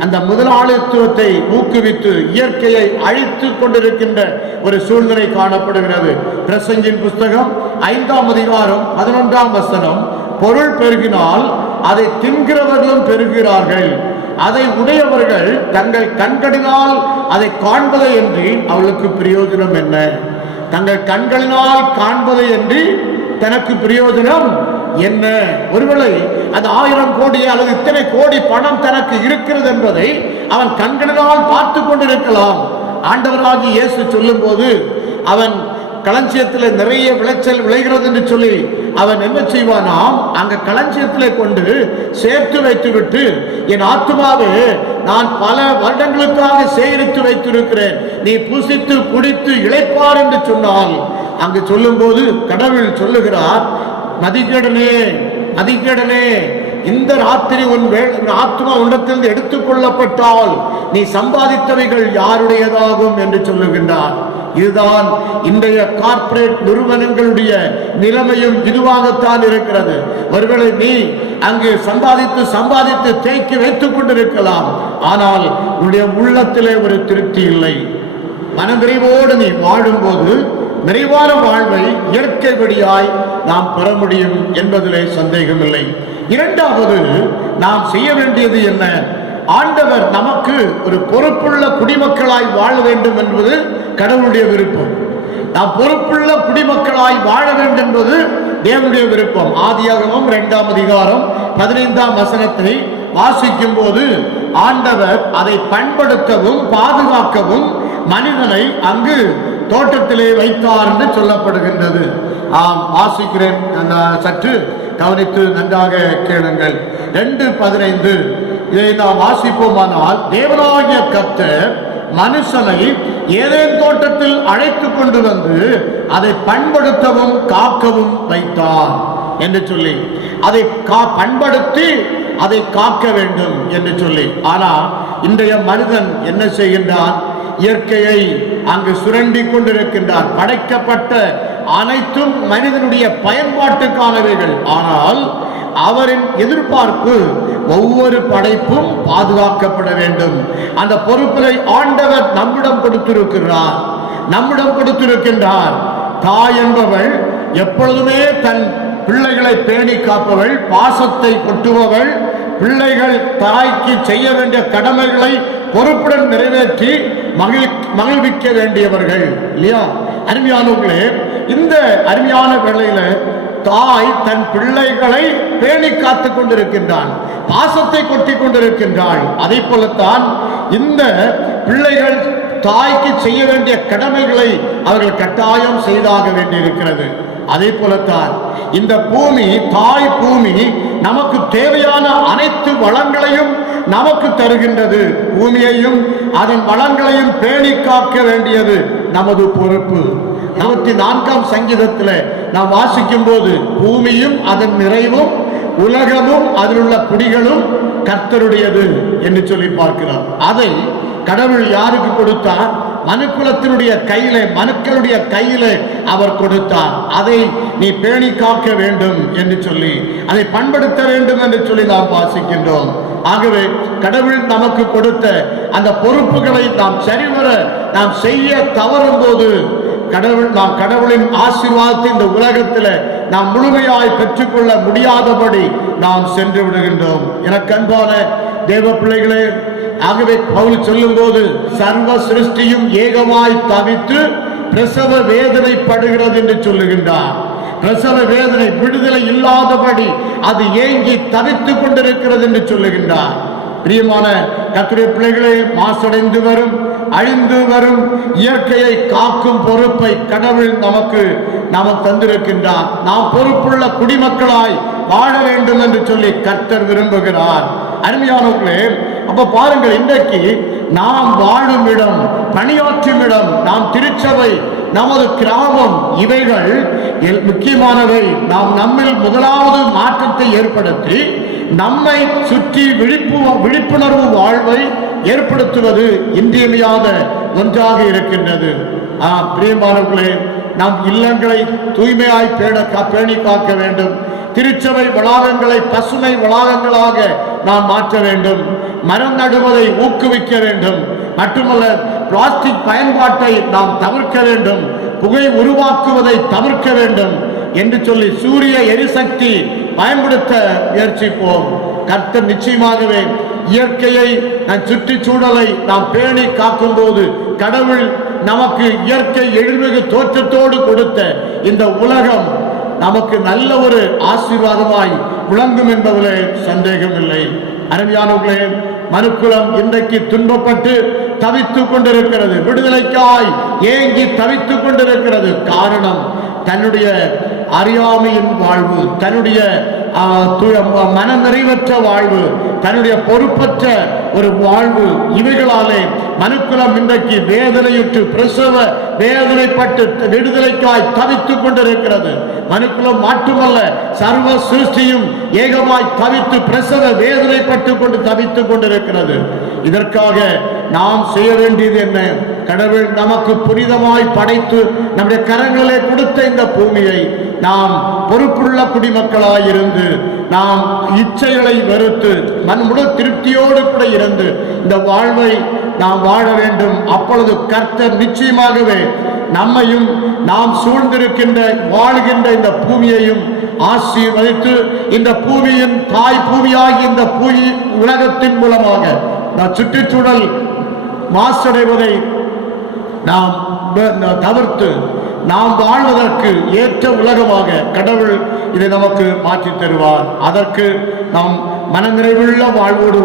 அந்த முதலாளித்துவத்தை ஊக்குவித்து இயற்கையை அழித்து கொண்டிருக்கின்ற ஒரு சூழ்நிலை காணப்படுகிறது. பிரசங்கின் புஸ்தகம் 5ஆம் அதிகாரம் 11ஆம் வசனம், பொருள் பெருகினால் அதை தின்கிறவர்களும் பெருகிறார்கள், அதை உடையவர்கள் தங்கள் கண்களினால் அதை காண்பதை என்று அவளுக்கு பிரயோஜனம் என்ன? தங்கள் கண்களினால் காண்பதை என்று தனக்கு பிரயோஜனம் என்ன? ஒருவேளை அது 1000 கோடி அல்லது இத்தனை கோடி பணம் தனக்கு இருக்கிறது என்பதை அவன் கண்களினால் பார்த்து கொண்டிருக்கலாம். ஆண்டவராகிய இயேசு சொல்லும் போது அவன் களஞ்சியத்தில் நிறைய விளைச்சல் விளைகிறது என்று சொல்லி அவன் என்ன செய்வானாம், அங்க களஞ்சியத்திலே கொண்டு சேர்த்து வைத்துவிட்டு, என் ஆத்துமாவே நான் பல வருடங்களுக்காக சேகரித்து வைத்திருக்கிறேன், நீ புசித்து குடித்து இளைப்பார் என்று சொன்னால், அங்கு சொல்லும் போது கடவுள் சொல்லுகிறார், மதிகேடனே மதிகேடனே, இந்த ராத்திரி உன் ஆத்மா உன்னிடத்திலிருந்து எடுத்துக்கொள்ளப்பட்டால் நீ சம்பாதித்தவைகள் யாருடையதாகும் என்று சொல்லுகின்றார். இதுதான் இன்றைய கார்ப்பரேட் நிறுவனங்களுடைய நிலைமையும் இதுவாகத்தான் இருக்கிறது. ஒருவேளை நீ அங்கு சம்பாதித்து தேக்கி வைத்துக் கொண்டிருக்கலாம், ஆனால் உன்னுடைய உள்ளத்திலே ஒரு திருப்தி இல்லை. மனநிறைவோடு நீ வாழும்போது நிறைவான வாழ்வை இயற்கை வழியாய் நாம் பெற முடியும் என்பதிலே சந்தேகமில்லை. இரண்டாவது, நாம் செய்ய வேண்டியது என்ன? ஆண்டவர் நமக்கு ஒரு பொறுப்புள்ள குடிமக்களாய் வாழ வேண்டும் என்பது கடவுளுடைய விருப்பம். நாம் பொறுப்புள்ள குடிமக்களாய் வாழ வேண்டும் என்பது தேவனுடைய விருப்பம். ஆதியாகமம் 2ஆம் அதிகாரம் 15ஆம் வசனத்தை வாசிக்கும் போது ஆண்டவர் அதை பண்படுத்தவும் பாதுகாக்கவும் மனிதனை அங்கு தோட்டத்திலே வைத்தார் என்று சொல்லப்படுகின்றது. வாசிக்கிறேன், சற்று கவனித்து நன்றாக கேளுங்கள். 2:15 இதை நாம் வாசிப்போமானால், தேவனாகிய கர்த்தர் மனுஷனை ஏதேன் தோட்டத்தில் அழைத்து கொண்டு வந்து அதை பண்படுத்தவும் காக்கவும் வைத்தார் என்று சொல்லி, அதை பண்படுத்தி அதை காக்க வேண்டும் என்று சொல்லி. ஆனால் இன்றைய மனிதன் என்ன செய்கின்றான்? இயற்கையை அங்கு சுரண்டி கொண்டிருக்கின்றார். படைக்கப்பட்ட அனைத்தும் மனிதனுடைய பயன்பாட்டுக்கானவைகள். ஆனால் அவரின் எதிர்பார்ப்பு ஒவ்வொரு படைப்பும் பாதுகாக்கப்பட வேண்டும். அந்த பொறுப்பை ஆண்டவர் நம்மிடம் கொடுத்திருக்கின்றார். தாய் என்பவள் எப்பொழுதுமே தன் பிள்ளைகளை பேணி காப்பவள், பாசத்தை கொட்டுபவள், பிள்ளைகள் தாய்க்கு செய்ய வேண்டிய கடமைகளை பொறுப்புடன் நிறைவேற்றி மகிழ்விக்க வேண்டியவர்கள் இல்லையா? அருமையானவர்களே, இந்த அருமையான வேளையில தாய் தன் பிள்ளைகளை பேணி காத்து கொண்டிருக்கின்றான், பாசத்தை கொட்டி கொண்டிருக்கின்றாள். அதே போலத்தான் இந்த பிள்ளைகள் தாய்க்கு செய்ய வேண்டிய கடமைகளை அவர்கள் கட்டாயம் செய்தாக வேண்டியிருக்கிறது. அதே போலத்தான் இந்த பூமி, தாய் பூமி நமக்கு தேவையான அனைத்து வளங்களையும் நமக்கு தருகின்றது. பூமியையும் அதன் வளங்களையும் பேணி காக்க வேண்டியது நமது பொறுப்பு. 24ஆம் சங்கீதத்தில் நாம் வாசிக்கும் போது, பூமியும் அதன் நிறைவும் உலகமும் அதில் உள்ள குடிகளும் கர்த்தருடையது என்று சொல்லி பார்க்கிறோம். அதை கடவுள் யாருக்கு கொடுத்தார்? மனுக்குலத்தினுடைய கையிலே, மனுக்களுடைய கையிலே அவர் கொடுத்தார். அதை நீ பேணி காக்க வேண்டும் என்று சொல்லி, அதை பண்படுத்த வேண்டும் என்று சொல்லி நாம் வாசிக்கின்றோம். ஆகவே கடவுள் நமக்கு கொடுத்த அந்த பொறுப்புகளை நாம் சரிவர நாம் செய்ய தவறும் போது கடவுளின் ஆசீர்வாதத்தை இந்த உலகத்தில் நாம் முழுமையாய் பெற்றுக்கொள்ள முடியாதபடி நாம் சென்று விடுகின்றோம். எனக்கு அன்பான தேவ பிள்ளைகளே, ஆகவே பவுல் சொல்லும் போது, சர்வ சிருஷ்டியும் ஏகமாய் தவித்து பிரசவ வேதனைப்படுகிறது என்று சொல்லுகின்றார். பிரசவ வேதனை, விடுதலை இல்லாதபடி அது ஏங்கி தவித்துக் கொண்டிருக்கிறது என்று சொல்லுகின்றார். பிரியமான கர்த்தருடைய பிள்ளைகளே, மாசடைந்து வரும், அழிந்து வரும் இயற்கையை காக்கும் பொறுப்பை கடவுள் நமக்கு தந்திருக்கின்றார். நாம் பொறுப்புள்ள குடிமக்களாய் வாழ வேண்டும் என்று சொல்லி கர்த்தர் விரும்புகிறார். அருமையானவர்களே, அப்ப பாருங்கள், இன்றைக்கு நாம் வாழும் இடம், பணியாற்றும் இடம், நாம் திருச்சபை, நமது கிராமம், இவைகள் முக்கியமானவை. நாம் நம்மில் முதலாவது மாற்றத்தை ஏற்படுத்தி நம்மை சுற்றி விழிப்புணர்வு வாழ்வை ஏற்படுத்துவது இன்றியமையாத ஒன்றாக இருக்கின்றது. பிரியமானவர்களே, நம் இல்லங்களை தூய்மையாய் பேணி காக்க வேண்டும். திருச்சபை வளாகங்களை பசுமை வளாகங்களாக நாம் மாற்ற வேண்டும். மரம் நடுவதை ஊக்குவிக்க வேண்டும். மட்டுமல்ல, பிளாஸ்டிக் பயன்பாட்டை நாம் தவிர்க்க வேண்டும். புகை உருவாக்குவதை தவிர்க்க வேண்டும் என்று சொல்லி சூரிய எரிசக்தி பயன்படுத்த முயற்சிப்போம். கர்த்தர் நிச்சயமாகவே இயற்கையை, சுற்றுச்சூழலை நாம் பேணி காக்கும் போது கடவுள் நமக்கு இயற்கை எழில்மிகு தோற்றத்தோடு கொடுத்த இந்த உலகம் நமக்கு நல்ல ஒரு ஆசீர்வாதமாய் விளங்கும் என்பதிலே சந்தேகம் இல்லை. அருமையானவர்களே, மனுக்குலம் இன்றைக்கு துன்பப்பட்டு தவித்துக் கொண்டிருக்கிறது. விடுதலைக்காய் ஏங்கி தவித்துக் கொண்டிருக்கிறது. காரணம், தன்னுடைய அறியாமையின் வாழ்வு, தன்னுடைய மன நிறைவற்ற வாழ்வு, தன்னுடைய பொறுப்பற்ற ஒரு வாழ்வு. இவைகளாலே மனுக்குலம் இன்றைக்கு வேதனையுற்று பிரசவ வேதனைப்பட்டு விடுதலைக்காய் தவித்துக் கொண்டிருக்கிறது. மனுக்குலம் மட்டுமல்ல, சர்வ சிருஷ்டியும் ஏகமாய் தவித்து பிரசவ வேதனைப்பட்டு கொண்டு தவித்துக் கொண்டிருக்கிறது. இதற்காக நாம் செய்ய வேண்டியது என்ன? கடவுள் நமக்கு புனிதமாய் படைத்து நம்முடைய கரங்களிலே கொடுத்த இந்த பூமியை நாம் பொறுப்புள்ள குடிமக்களாய் இருந்து, நாம் இச்சைகளை வெறுத்து மனமுட திருப்தியோடு கூட இருந்து இந்த வாழ்வை நாம் வாழ வேண்டும். அப்பொழுது கர்த்தர் நிச்சயமாகவே நம்மையும் நாம் சூழ்ந்திருக்கின்ற வாழ்கின்ற இந்த பூமியையும் ஆசீர்வதித்து, இந்த பூமியின் தாய் பூமியாகி இந்த பூமி உலகத்தின் மூலமாக சுற்றுச்சூழல் மாசடைவதை நாம் தவிர்த்து நாம் வாழ்வதற்கு ஏற்ற உலகமாக கடவுள் இதை நமக்கு மாற்றி தருவார். அதற்கு நாம் மனநிறைவுள்ள வாழ்வோடு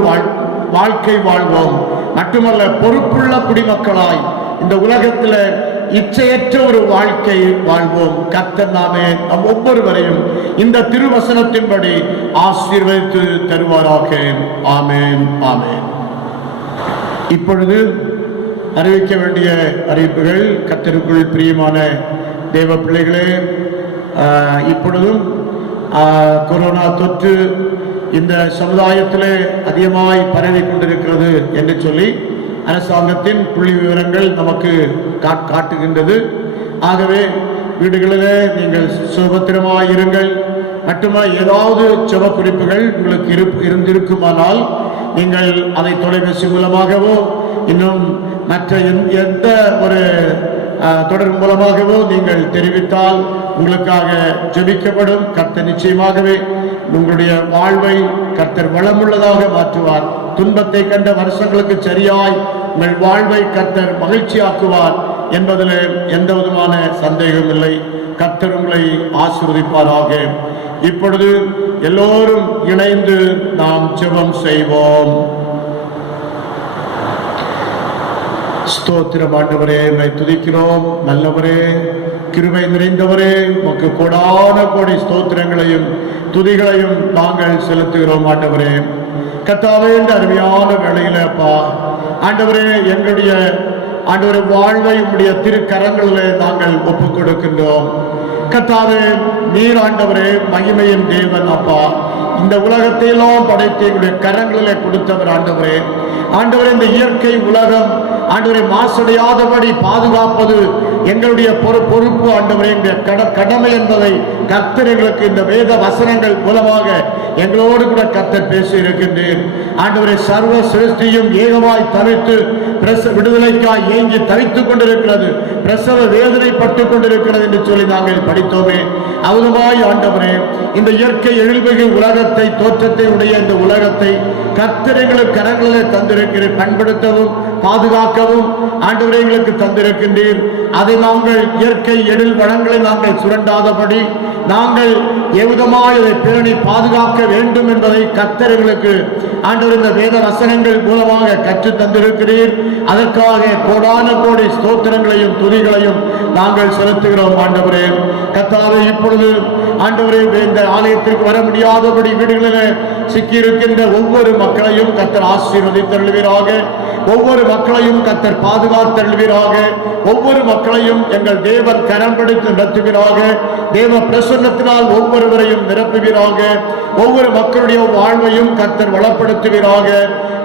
வாழ்க்கை வாழ்வோம். மட்டுமல்ல, பொறுப்புள்ள குடிமக்களாய் இந்த உலகத்தில் இச்சையற்ற ஒரு வாழ்க்கை வாழ்வோம். கர்த்தர் நாமே நம் ஒவ்வொருவரையும் இந்த திருவசனத்தின்படி ஆசீர்வதித்து தருவாராக. ஆமென், ஆமென். இப்பொழுது அறிவிக்க வேண்டிய அறிவிப்புகள். கர்த்தருக்குள் பிரியமான தேவ பிள்ளைகளே, இப்பொழுதும் கொரோனா தொற்று இந்த சமுதாயத்திலே அதிகமாய் பரவி கொண்டிருக்கிறது என்று சொல்லி அரசாங்கத்தின் புள்ளி விவரங்கள் நமக்கு காட்டுகின்றது. ஆகவே வீடுகளிலே நீங்கள் சுபத்திரமாயிருங்கள். மட்டுமா ஏதாவது சுப குறிப்புகள் உங்களுக்கு இருந்திருக்குமானால் நீங்கள் அதை தொலைபேசி மூலமாகவோ இன்னும் மற்ற எந்த ஒரு தொடர் மூலமாகவோ நீங்கள் தெரிவித்தால் உங்களுக்காக ஜெபிக்கப்படும். கர்த்தர் நிச்சயமாகவே உங்களுடைய வாழ்வை கர்த்தர் வளமுள்ளதாக மாற்றுவார். துன்பத்தை கண்ட வருஷங்களுக்கு சரியாய் உங்கள் வாழ்வை கர்த்தர் மகிழ்ச்சியாக்குவார் என்பதில் எந்த விதமான சந்தேகம் இல்லை. கர்த்தர் உங்களை ஆசீர்வதிப்பாராக. இப்பொழுது எல்லோரும் இணைந்து நாம் ஜெபம் செய்வோம். ஸ்தோத்திரம் ஆண்டவரே, உம்மை துதிக்கிறோம். நல்லவரே, கிருபை நிறைந்தவரே, உமக்கு கோடான கோடி ஸ்தோத்திரங்களையும் துதிகளையும் நாங்கள் செலுத்துகிறோம். ஆண்டவரே கர்த்தாவே, இந்த அருமையான வேளையிலப்பா ஆண்டவரே, எங்களுடைய ஆண்டவரே வாழ்வை உம்முடைய திருக்கரங்களிலே நாங்கள் ஒப்புக் கொடுக்கின்றோம். கர்த்தாவே, நீர் ஆண்டவரே மகிமையின் தேவன். அப்பா, இந்த உலகத்தையெல்லாம் படைத்து எங்களுடைய கரங்களிலே கொடுத்தவர். ஆண்டவரே ஆண்டவரே, இந்த இயற்கை உலகம் ஆண்டவரை மாசடையாதபடி பாதுகாப்பது எங்களுடைய பொறுப்பு. ஆண்டவரே, எங்களுடைய கடமை என்பதை கர்த்தர் எங்களுக்கு இந்த வேத வசனங்கள் மூலமாக எங்களோடு கூட கர்த்தர் பேசி இருக்கின்றேன். ஆண்டவரை, சர்வ சிருஷ்டியும் ஏகமாய் தவித்து விடுதலைக்காய் ஏங்கி தவித்துக் கொண்டிருக்கிறது, பிரசவ வேதனைப்பட்டு கொண்டிருக்கிறது என்று சொல்லி நாங்கள் படித்தோமே. அவருமாய் ஆண்டவரே, இந்த இயற்கை எழில்மிகு உலகத்தை, தோற்றத்தை உடைய இந்த உலகத்தை கர்த்தர் எங்களுக்கு கரங்களிலே தந்திருக்கிறேன். பண்படுத்தவும் பாதுகாக்கவும் ஆண்டவரே எங்களுக்கு தந்திருக்கின்றீர். அதை நாங்கள் இயற்கை எழில் வளங்களை நாங்கள் சுரண்டாதபடி நாங்கள் எவ்விதமாய் அதை பேணி பாதுகாக்க வேண்டும் என்பதை கர்த்தர் எங்களுக்கு ஆண்டவர் இந்த வேத வசனங்கள் மூலமாக கற்று தந்திருக்கிறீர். அதற்காக கோடான கோடி ஸ்தோத்திரங்களையும் துதிகளையும் நாங்கள் செலுத்துகிறோம். ஆண்டவரே கர்த்தாவே, இப்பொழுது ஆண்டவரே இந்த ஆலயத்திற்கு வர முடியாதபடி வீடுகளில் சிக்கியிருக்கின்ற ஒவ்வொரு மக்களையும் கர்த்தர் ஆசீர்வதித்தருள்வீராக. ஒவ்வொரு மக்களையும் கர்த்தர் பாதுகாத்தருள்வீராக. ஒவ்வொரு மக்களையும் எங்கள் தேவன் கரம் பிடித்து நடத்துவீராக. தேவ பிரசன்னத்தினால் ஒவ்வொருவரையும் நிரப்புவீராக. ஒவ்வொரு மக்களுடைய வாழ்வையும் கர்த்தர் வளப்படுத்துவீராக.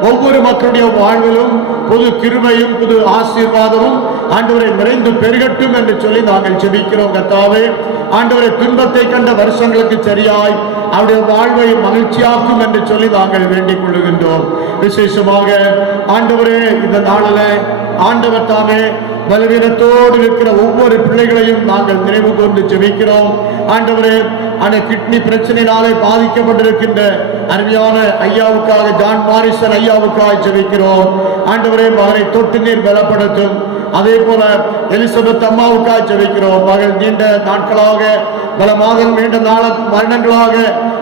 ஒவ்வொரு மக்களுடைய வாழ்விலும் புது கிருபையும் புது ஆசீர்வாதமும் ஆண்டவரை நிறைந்து பெருகட்டும் என்று சொல்லி நாங்கள் ஜெபிக்கிறோம் கர்த்தாவே. ஆண்டவரை துன்பத்தை கண்ட வருஷங்களுக்கு சரியாய் அவருடைய வாழ்வை மகிழ்ச்சியாக்கும் என்று சொல்லி நாங்கள் வேண்டிக் கொள்ளுகின்றோம். விசேஷமாக ஆண்டவரே இந்த நாளில் ஆண்டவர் தாமே பலவீனத்தோடு இருக்கிற ஒவ்வொரு பிள்ளைகளையும் நாங்கள் நினைவு கூர்ந்து ஜெபிக்கிறோம். ஆண்டவரே அந்த கிட்னி பிரச்சனையினாலே பாதிக்கப்பட்டிருக்கின்ற அருமையான ஐயாவுக்காக, ஜான் மாரிசன் ஐயாவுக்காக ஜெபிக்கிறோம். ஆண்டவரே மகனை தொட்டு நீர் பலப்படுத்தும். அதே போல எலிசபெத் அம்மாவுக்காக ஜெபிக்கிறோம். மகள் நீண்ட நாட்களாக, பல மாதம் நீண்ட வருடங்களாக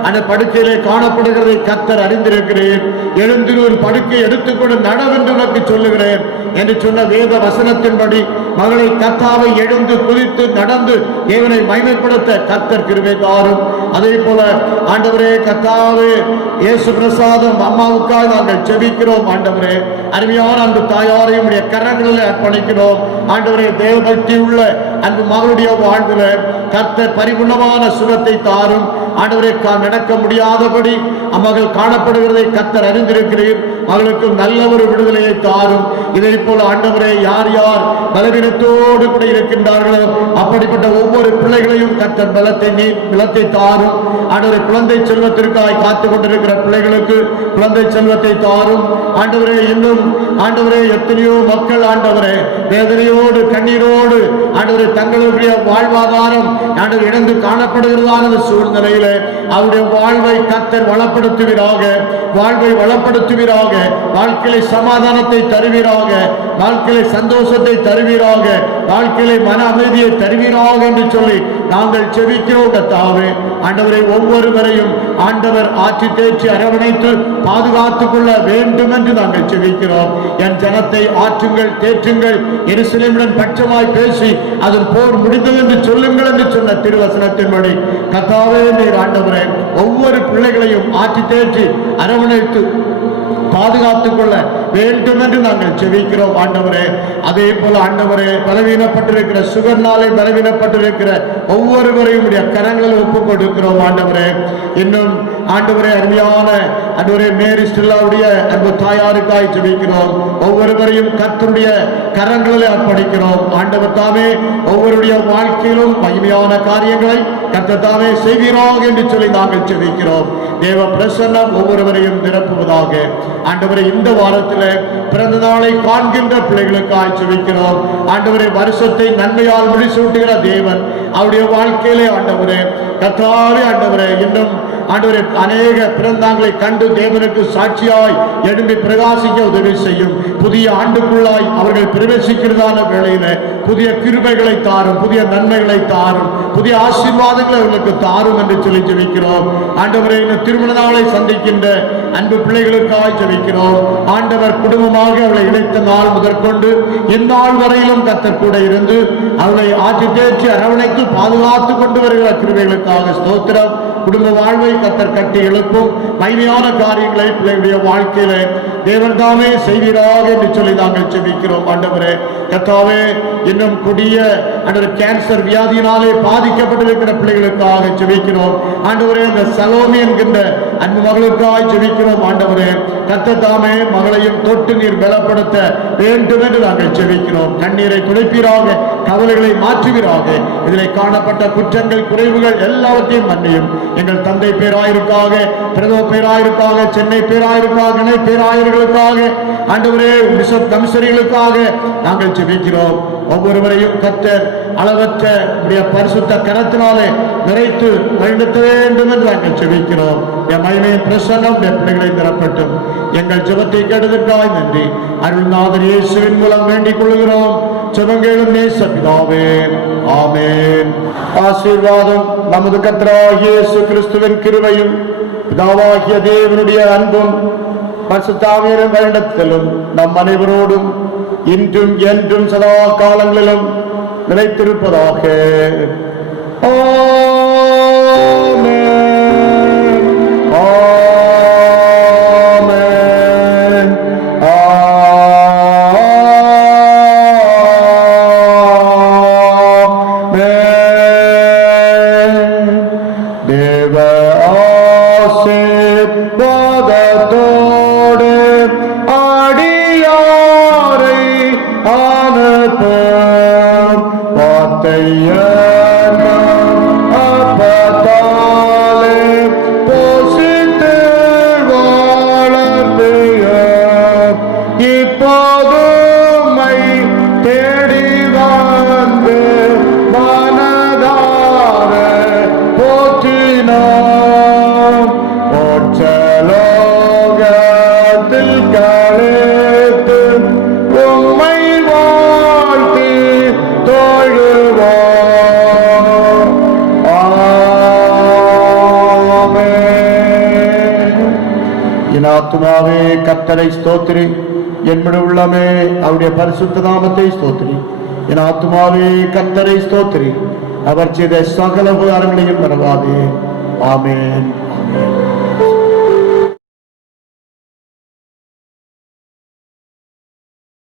அந்த படுக்கையிலே காணப்படுகிறதை கர்த்தர் அறிந்திருக்கிறேன். எழுந்து ஒரு படுக்கை எடுத்துக்கொண்டு நடவென்று உனக்கு சொல்லுகிறேன் என்று சொன்ன வேத வசனத்தின்படி மகளை கர்த்தாவை எழுந்து குதித்து நடந்து தேவனை மகிமைப்படுத்த கர்த்தர் கிருபை தாரும். அதே போல ஆண்டவரே கர்த்தாவே இயேசு பிரசாதம் அம்மாவுக்காக நாங்கள் ஜெபிக்கிறோம். ஆண்டவரே அருமையான அன்பு தாயாரையும் கரங்களில் அர்ப்பணிக்கிறோம். ஆண்டவரே தேவபக்தி உள்ள அன்பு மகளுடைய வாழ்வில் கர்த்தர் பரிபூர்ணமான சுகத்தை தாரும். ஆண்டவரே நடக்க முடியாதபடி அம்மகள் காணப்படுகிறதை கர்த்தர் அறிந்திருக்கிறீர். மகளுக்கு நல்ல ஒரு விடுதலையை தாரும். இதை போல ஆண்டவரே யார் யார் பலவீனத்தோடு கூட இருக்கின்றார்களோ அப்படிப்பட்ட ஒவ்வொரு பிள்ளைகளையும் கர்த்தர் பலத்தை தாரும். ஆண்டவரே குழந்தை செல்வத்திற்காய் காத்து கொண்டிருக்கிற பிள்ளைகளுக்கு குழந்தை செல்வத்தை தாரும். ஆண்டவரே இன்னும் ஆண்டவரே எத்தனையோ மக்கள் ஆண்டவரே வேதனையோடு கண்ணீரோடு ஆண்டவரே தங்களுடைய வாழ்வாதாரம் ஆண்டவர் இழந்து காணப்படுகிறதான சூழ்நிலையில அவருடைய வாழ்வை கர்த்தர் வளப்படுத்துவீராக, வாழ்வை வளப்படுத்துவீராக, வாழ்க்கையில சமாதானத்தை தருவீராக, வாழ்க்கையில சந்தோஷத்தை தருவீராக, வாழ்க்கையில மன அமைதியை தருவீராக என்று சொல்லி நாங்கள் ஜெபிக்கிறோம் கர்த்தாவே. ஆண்டவரை ஒவ்வொருவரையும் ஆண்டவர் ஆற்றி தேற்றி அரவணைத்து பாதுகாத்துக் கொள்ள வேண்டும் என்று நாங்கள் ஜெபிக்கிறோம். என் ஜனத்தை ஆற்றுங்கள், தேற்றுங்கள், எருசலேமுடன் பட்சமாய் பேசி அதன் போர் முடிந்தது என்று சொல்லுங்கள் என்று சொன்ன திருவசனத்தின்படி கர்த்தாவே நீர் ஆண்டவரே ஒவ்வொரு பிள்ளைகளையும் ஆற்றி தேற்றி அரவணைத்து பாதுகாத்துக் கொள்ள வேண்டும் என்று நாங்கள் ஜெபிக்கிறோம் ஆண்டவரே. அதே போல ஆண்டவரே பலவீனப்பட்டிருக்கிற சுகர்னாலே பலவீனப்பட்டிருக்கிற ஒவ்வொருவரையும் கரங்களில் ஒப்புக் கொடுக்கிறோம் ஆண்டவரே. இன்னும் ஆண்டவரே அருமையான ஆண்டவரே மேரி ஸ்டெல்லாவுடைய அன்பு தாயாருக்காய் ஜெபிக்கிறோம். ஒவ்வொருவரையும் கர்த்தருடைய கரங்களில் அர்ப்பணிக்கிறோம். ஆண்டவர் தாமே ஒவ்வொருடைய வாழ்க்கையிலும் மகிமையான காரியங்களை கர்த்தர் தாமே செய்வீராக என்று சொல்லி நாங்கள் ஜெபிக்கிறோம். தேவ பிரசன்னம் ஒவ்வொருவரையும் நிரப்புவதாக. ஆண்டவரை இந்த வாரத்தில் பிறந்த நாளை காண்கின்ற பிள்ளைகளுக்காய் ஜெபிக்கிறோம். ஆண்டவரை வருஷத்தை நன்மையால் முடிசூட்டுகிற தேவன் அவருடைய வாழ்க்கையிலே ஆண்டவரே கர்த்தாவே ஆண்டவரே இன்னும் ஆண்டவரே அநேக பிறந்தாங்களை கண்டு தேவனுக்கு சாட்சியாய் எழும்பி பிரகாசிக்க உதவி செய்யும். புதிய ஆண்டுக்குள்ளாய் அவர்கள் பிரவேசிக்கிறதான வேளையில புதிய கிருபைகளை தாரும், புதிய நன்மைகளை தாரும், புதிய ஆசீர்வாதங்களை அவர்களுக்கு தாரும் என்று சொல்லி ஜெபிக்கிறோம். ஆண்டவரே இந்த திருமண நாளை சந்திக்கின்ற அன்பு பிள்ளைகளுக்காய் ஜெபிக்கிறோம். ஆண்டவர் குடும்பமாக அவளை இணைத்த நாள் முதற்கொண்டு இந்நாள் வரையிலும் கர்த்தர் கூட இருந்து அவளை ஆற்றி தேற்றி அரவணைத்து பாதுகாத்து கொண்டு வருகிற கிருபைகளுக்காக ஸ்தோத்திரம். குடும்ப வாழ்வை கர்த்தர் கட்டி எழுப்பும் மகிமையான காரியங்களை பிள்ளைகளுடைய வாழ்க்கையில தேவன் தாமே செய்வீராக என்று சொல்லி நாங்கள் ஜெபிக்கிறோம். ஆண்டவரே கர்த்தாவே இன்னும் கொடிய கேன்சர் வியாதியினாலே பாதிக்கப்பட்டிருக்கிற பிள்ளைகளுக்காக ஜெபிக்கிறோம். ஆண்டவரே இந்த சலோமி என்கின்ற அன்பு மகளுக்காக ஜெபிக்கிறோம். ஆண்டவரே கர்த்தர் தாமே மகளையும் தொட்டு நீர் பலப்படுத்த வேண்டும் என்று நாங்கள் ஜெபிக்கிறோம். கண்ணீரை துடைப்பீராக, கவலைகளை மாற்றுவீராக. இதில் காணப்பட்ட குற்றங்கள் குறைவுகள் எல்லாவற்றையும் மன்னியும். எங்கள் தந்தை பேராயிருக்காக, பிரதம பேராயிருக்காக, சென்னை பேராயிருக்காக, இணை பேராயர்களுக்காக, ஆண்டவரே பிஷப் கமிஷனர்களுக்காக நாங்கள் ஜெபிக்கிறோம். ஒவ்வொருவரையும் கர்த்தர் அளவற்ற பரிசுத்த கரத்தினாலே நிறைத்து வழிநடத்த வேண்டும் என்று நாங்கள் ஜெபிக்கிறோம். என் மகிமையின் பிரசன்னம் பிள்ளைகளை தரப்பட்டும். எங்கள் ஜெபத்தை கேட்டதற்காக நன்றி. அருள்நாதர் இயேசுவின் மூலம் வேண்டிக் கொள்கிறோம். ஜெபங்களும் நேச பிதாவே, ஆமென். ஆசீர்வாதம் நமது கர்த்தராகிய இயேசு கிறிஸ்துவின் கிருபையும் பிதாவாகிய தேவனுடைய அன்பும் பரிசுத்த ஆவியின் வழிநடத்தலும் நம் அனைவரோடும் இன்றும் என்றும் சதா காலங்களிலும் நிலைத்திருப்பதாக. ஆடியாரை ஆனப்ப ஆத்துமாவே கர்த்தரை ஸ்தோத்திரி, என்னுடைய உள்ளமே அவருடைய பரிசுத்த நாமத்தை ஸ்தோத்திரி. என் ஆத்துமாவே கர்த்தரை ஸ்தோத்திரி, அவர் செய்த சகல உபகாரங்களையும் மறவாதே. ஆமென்.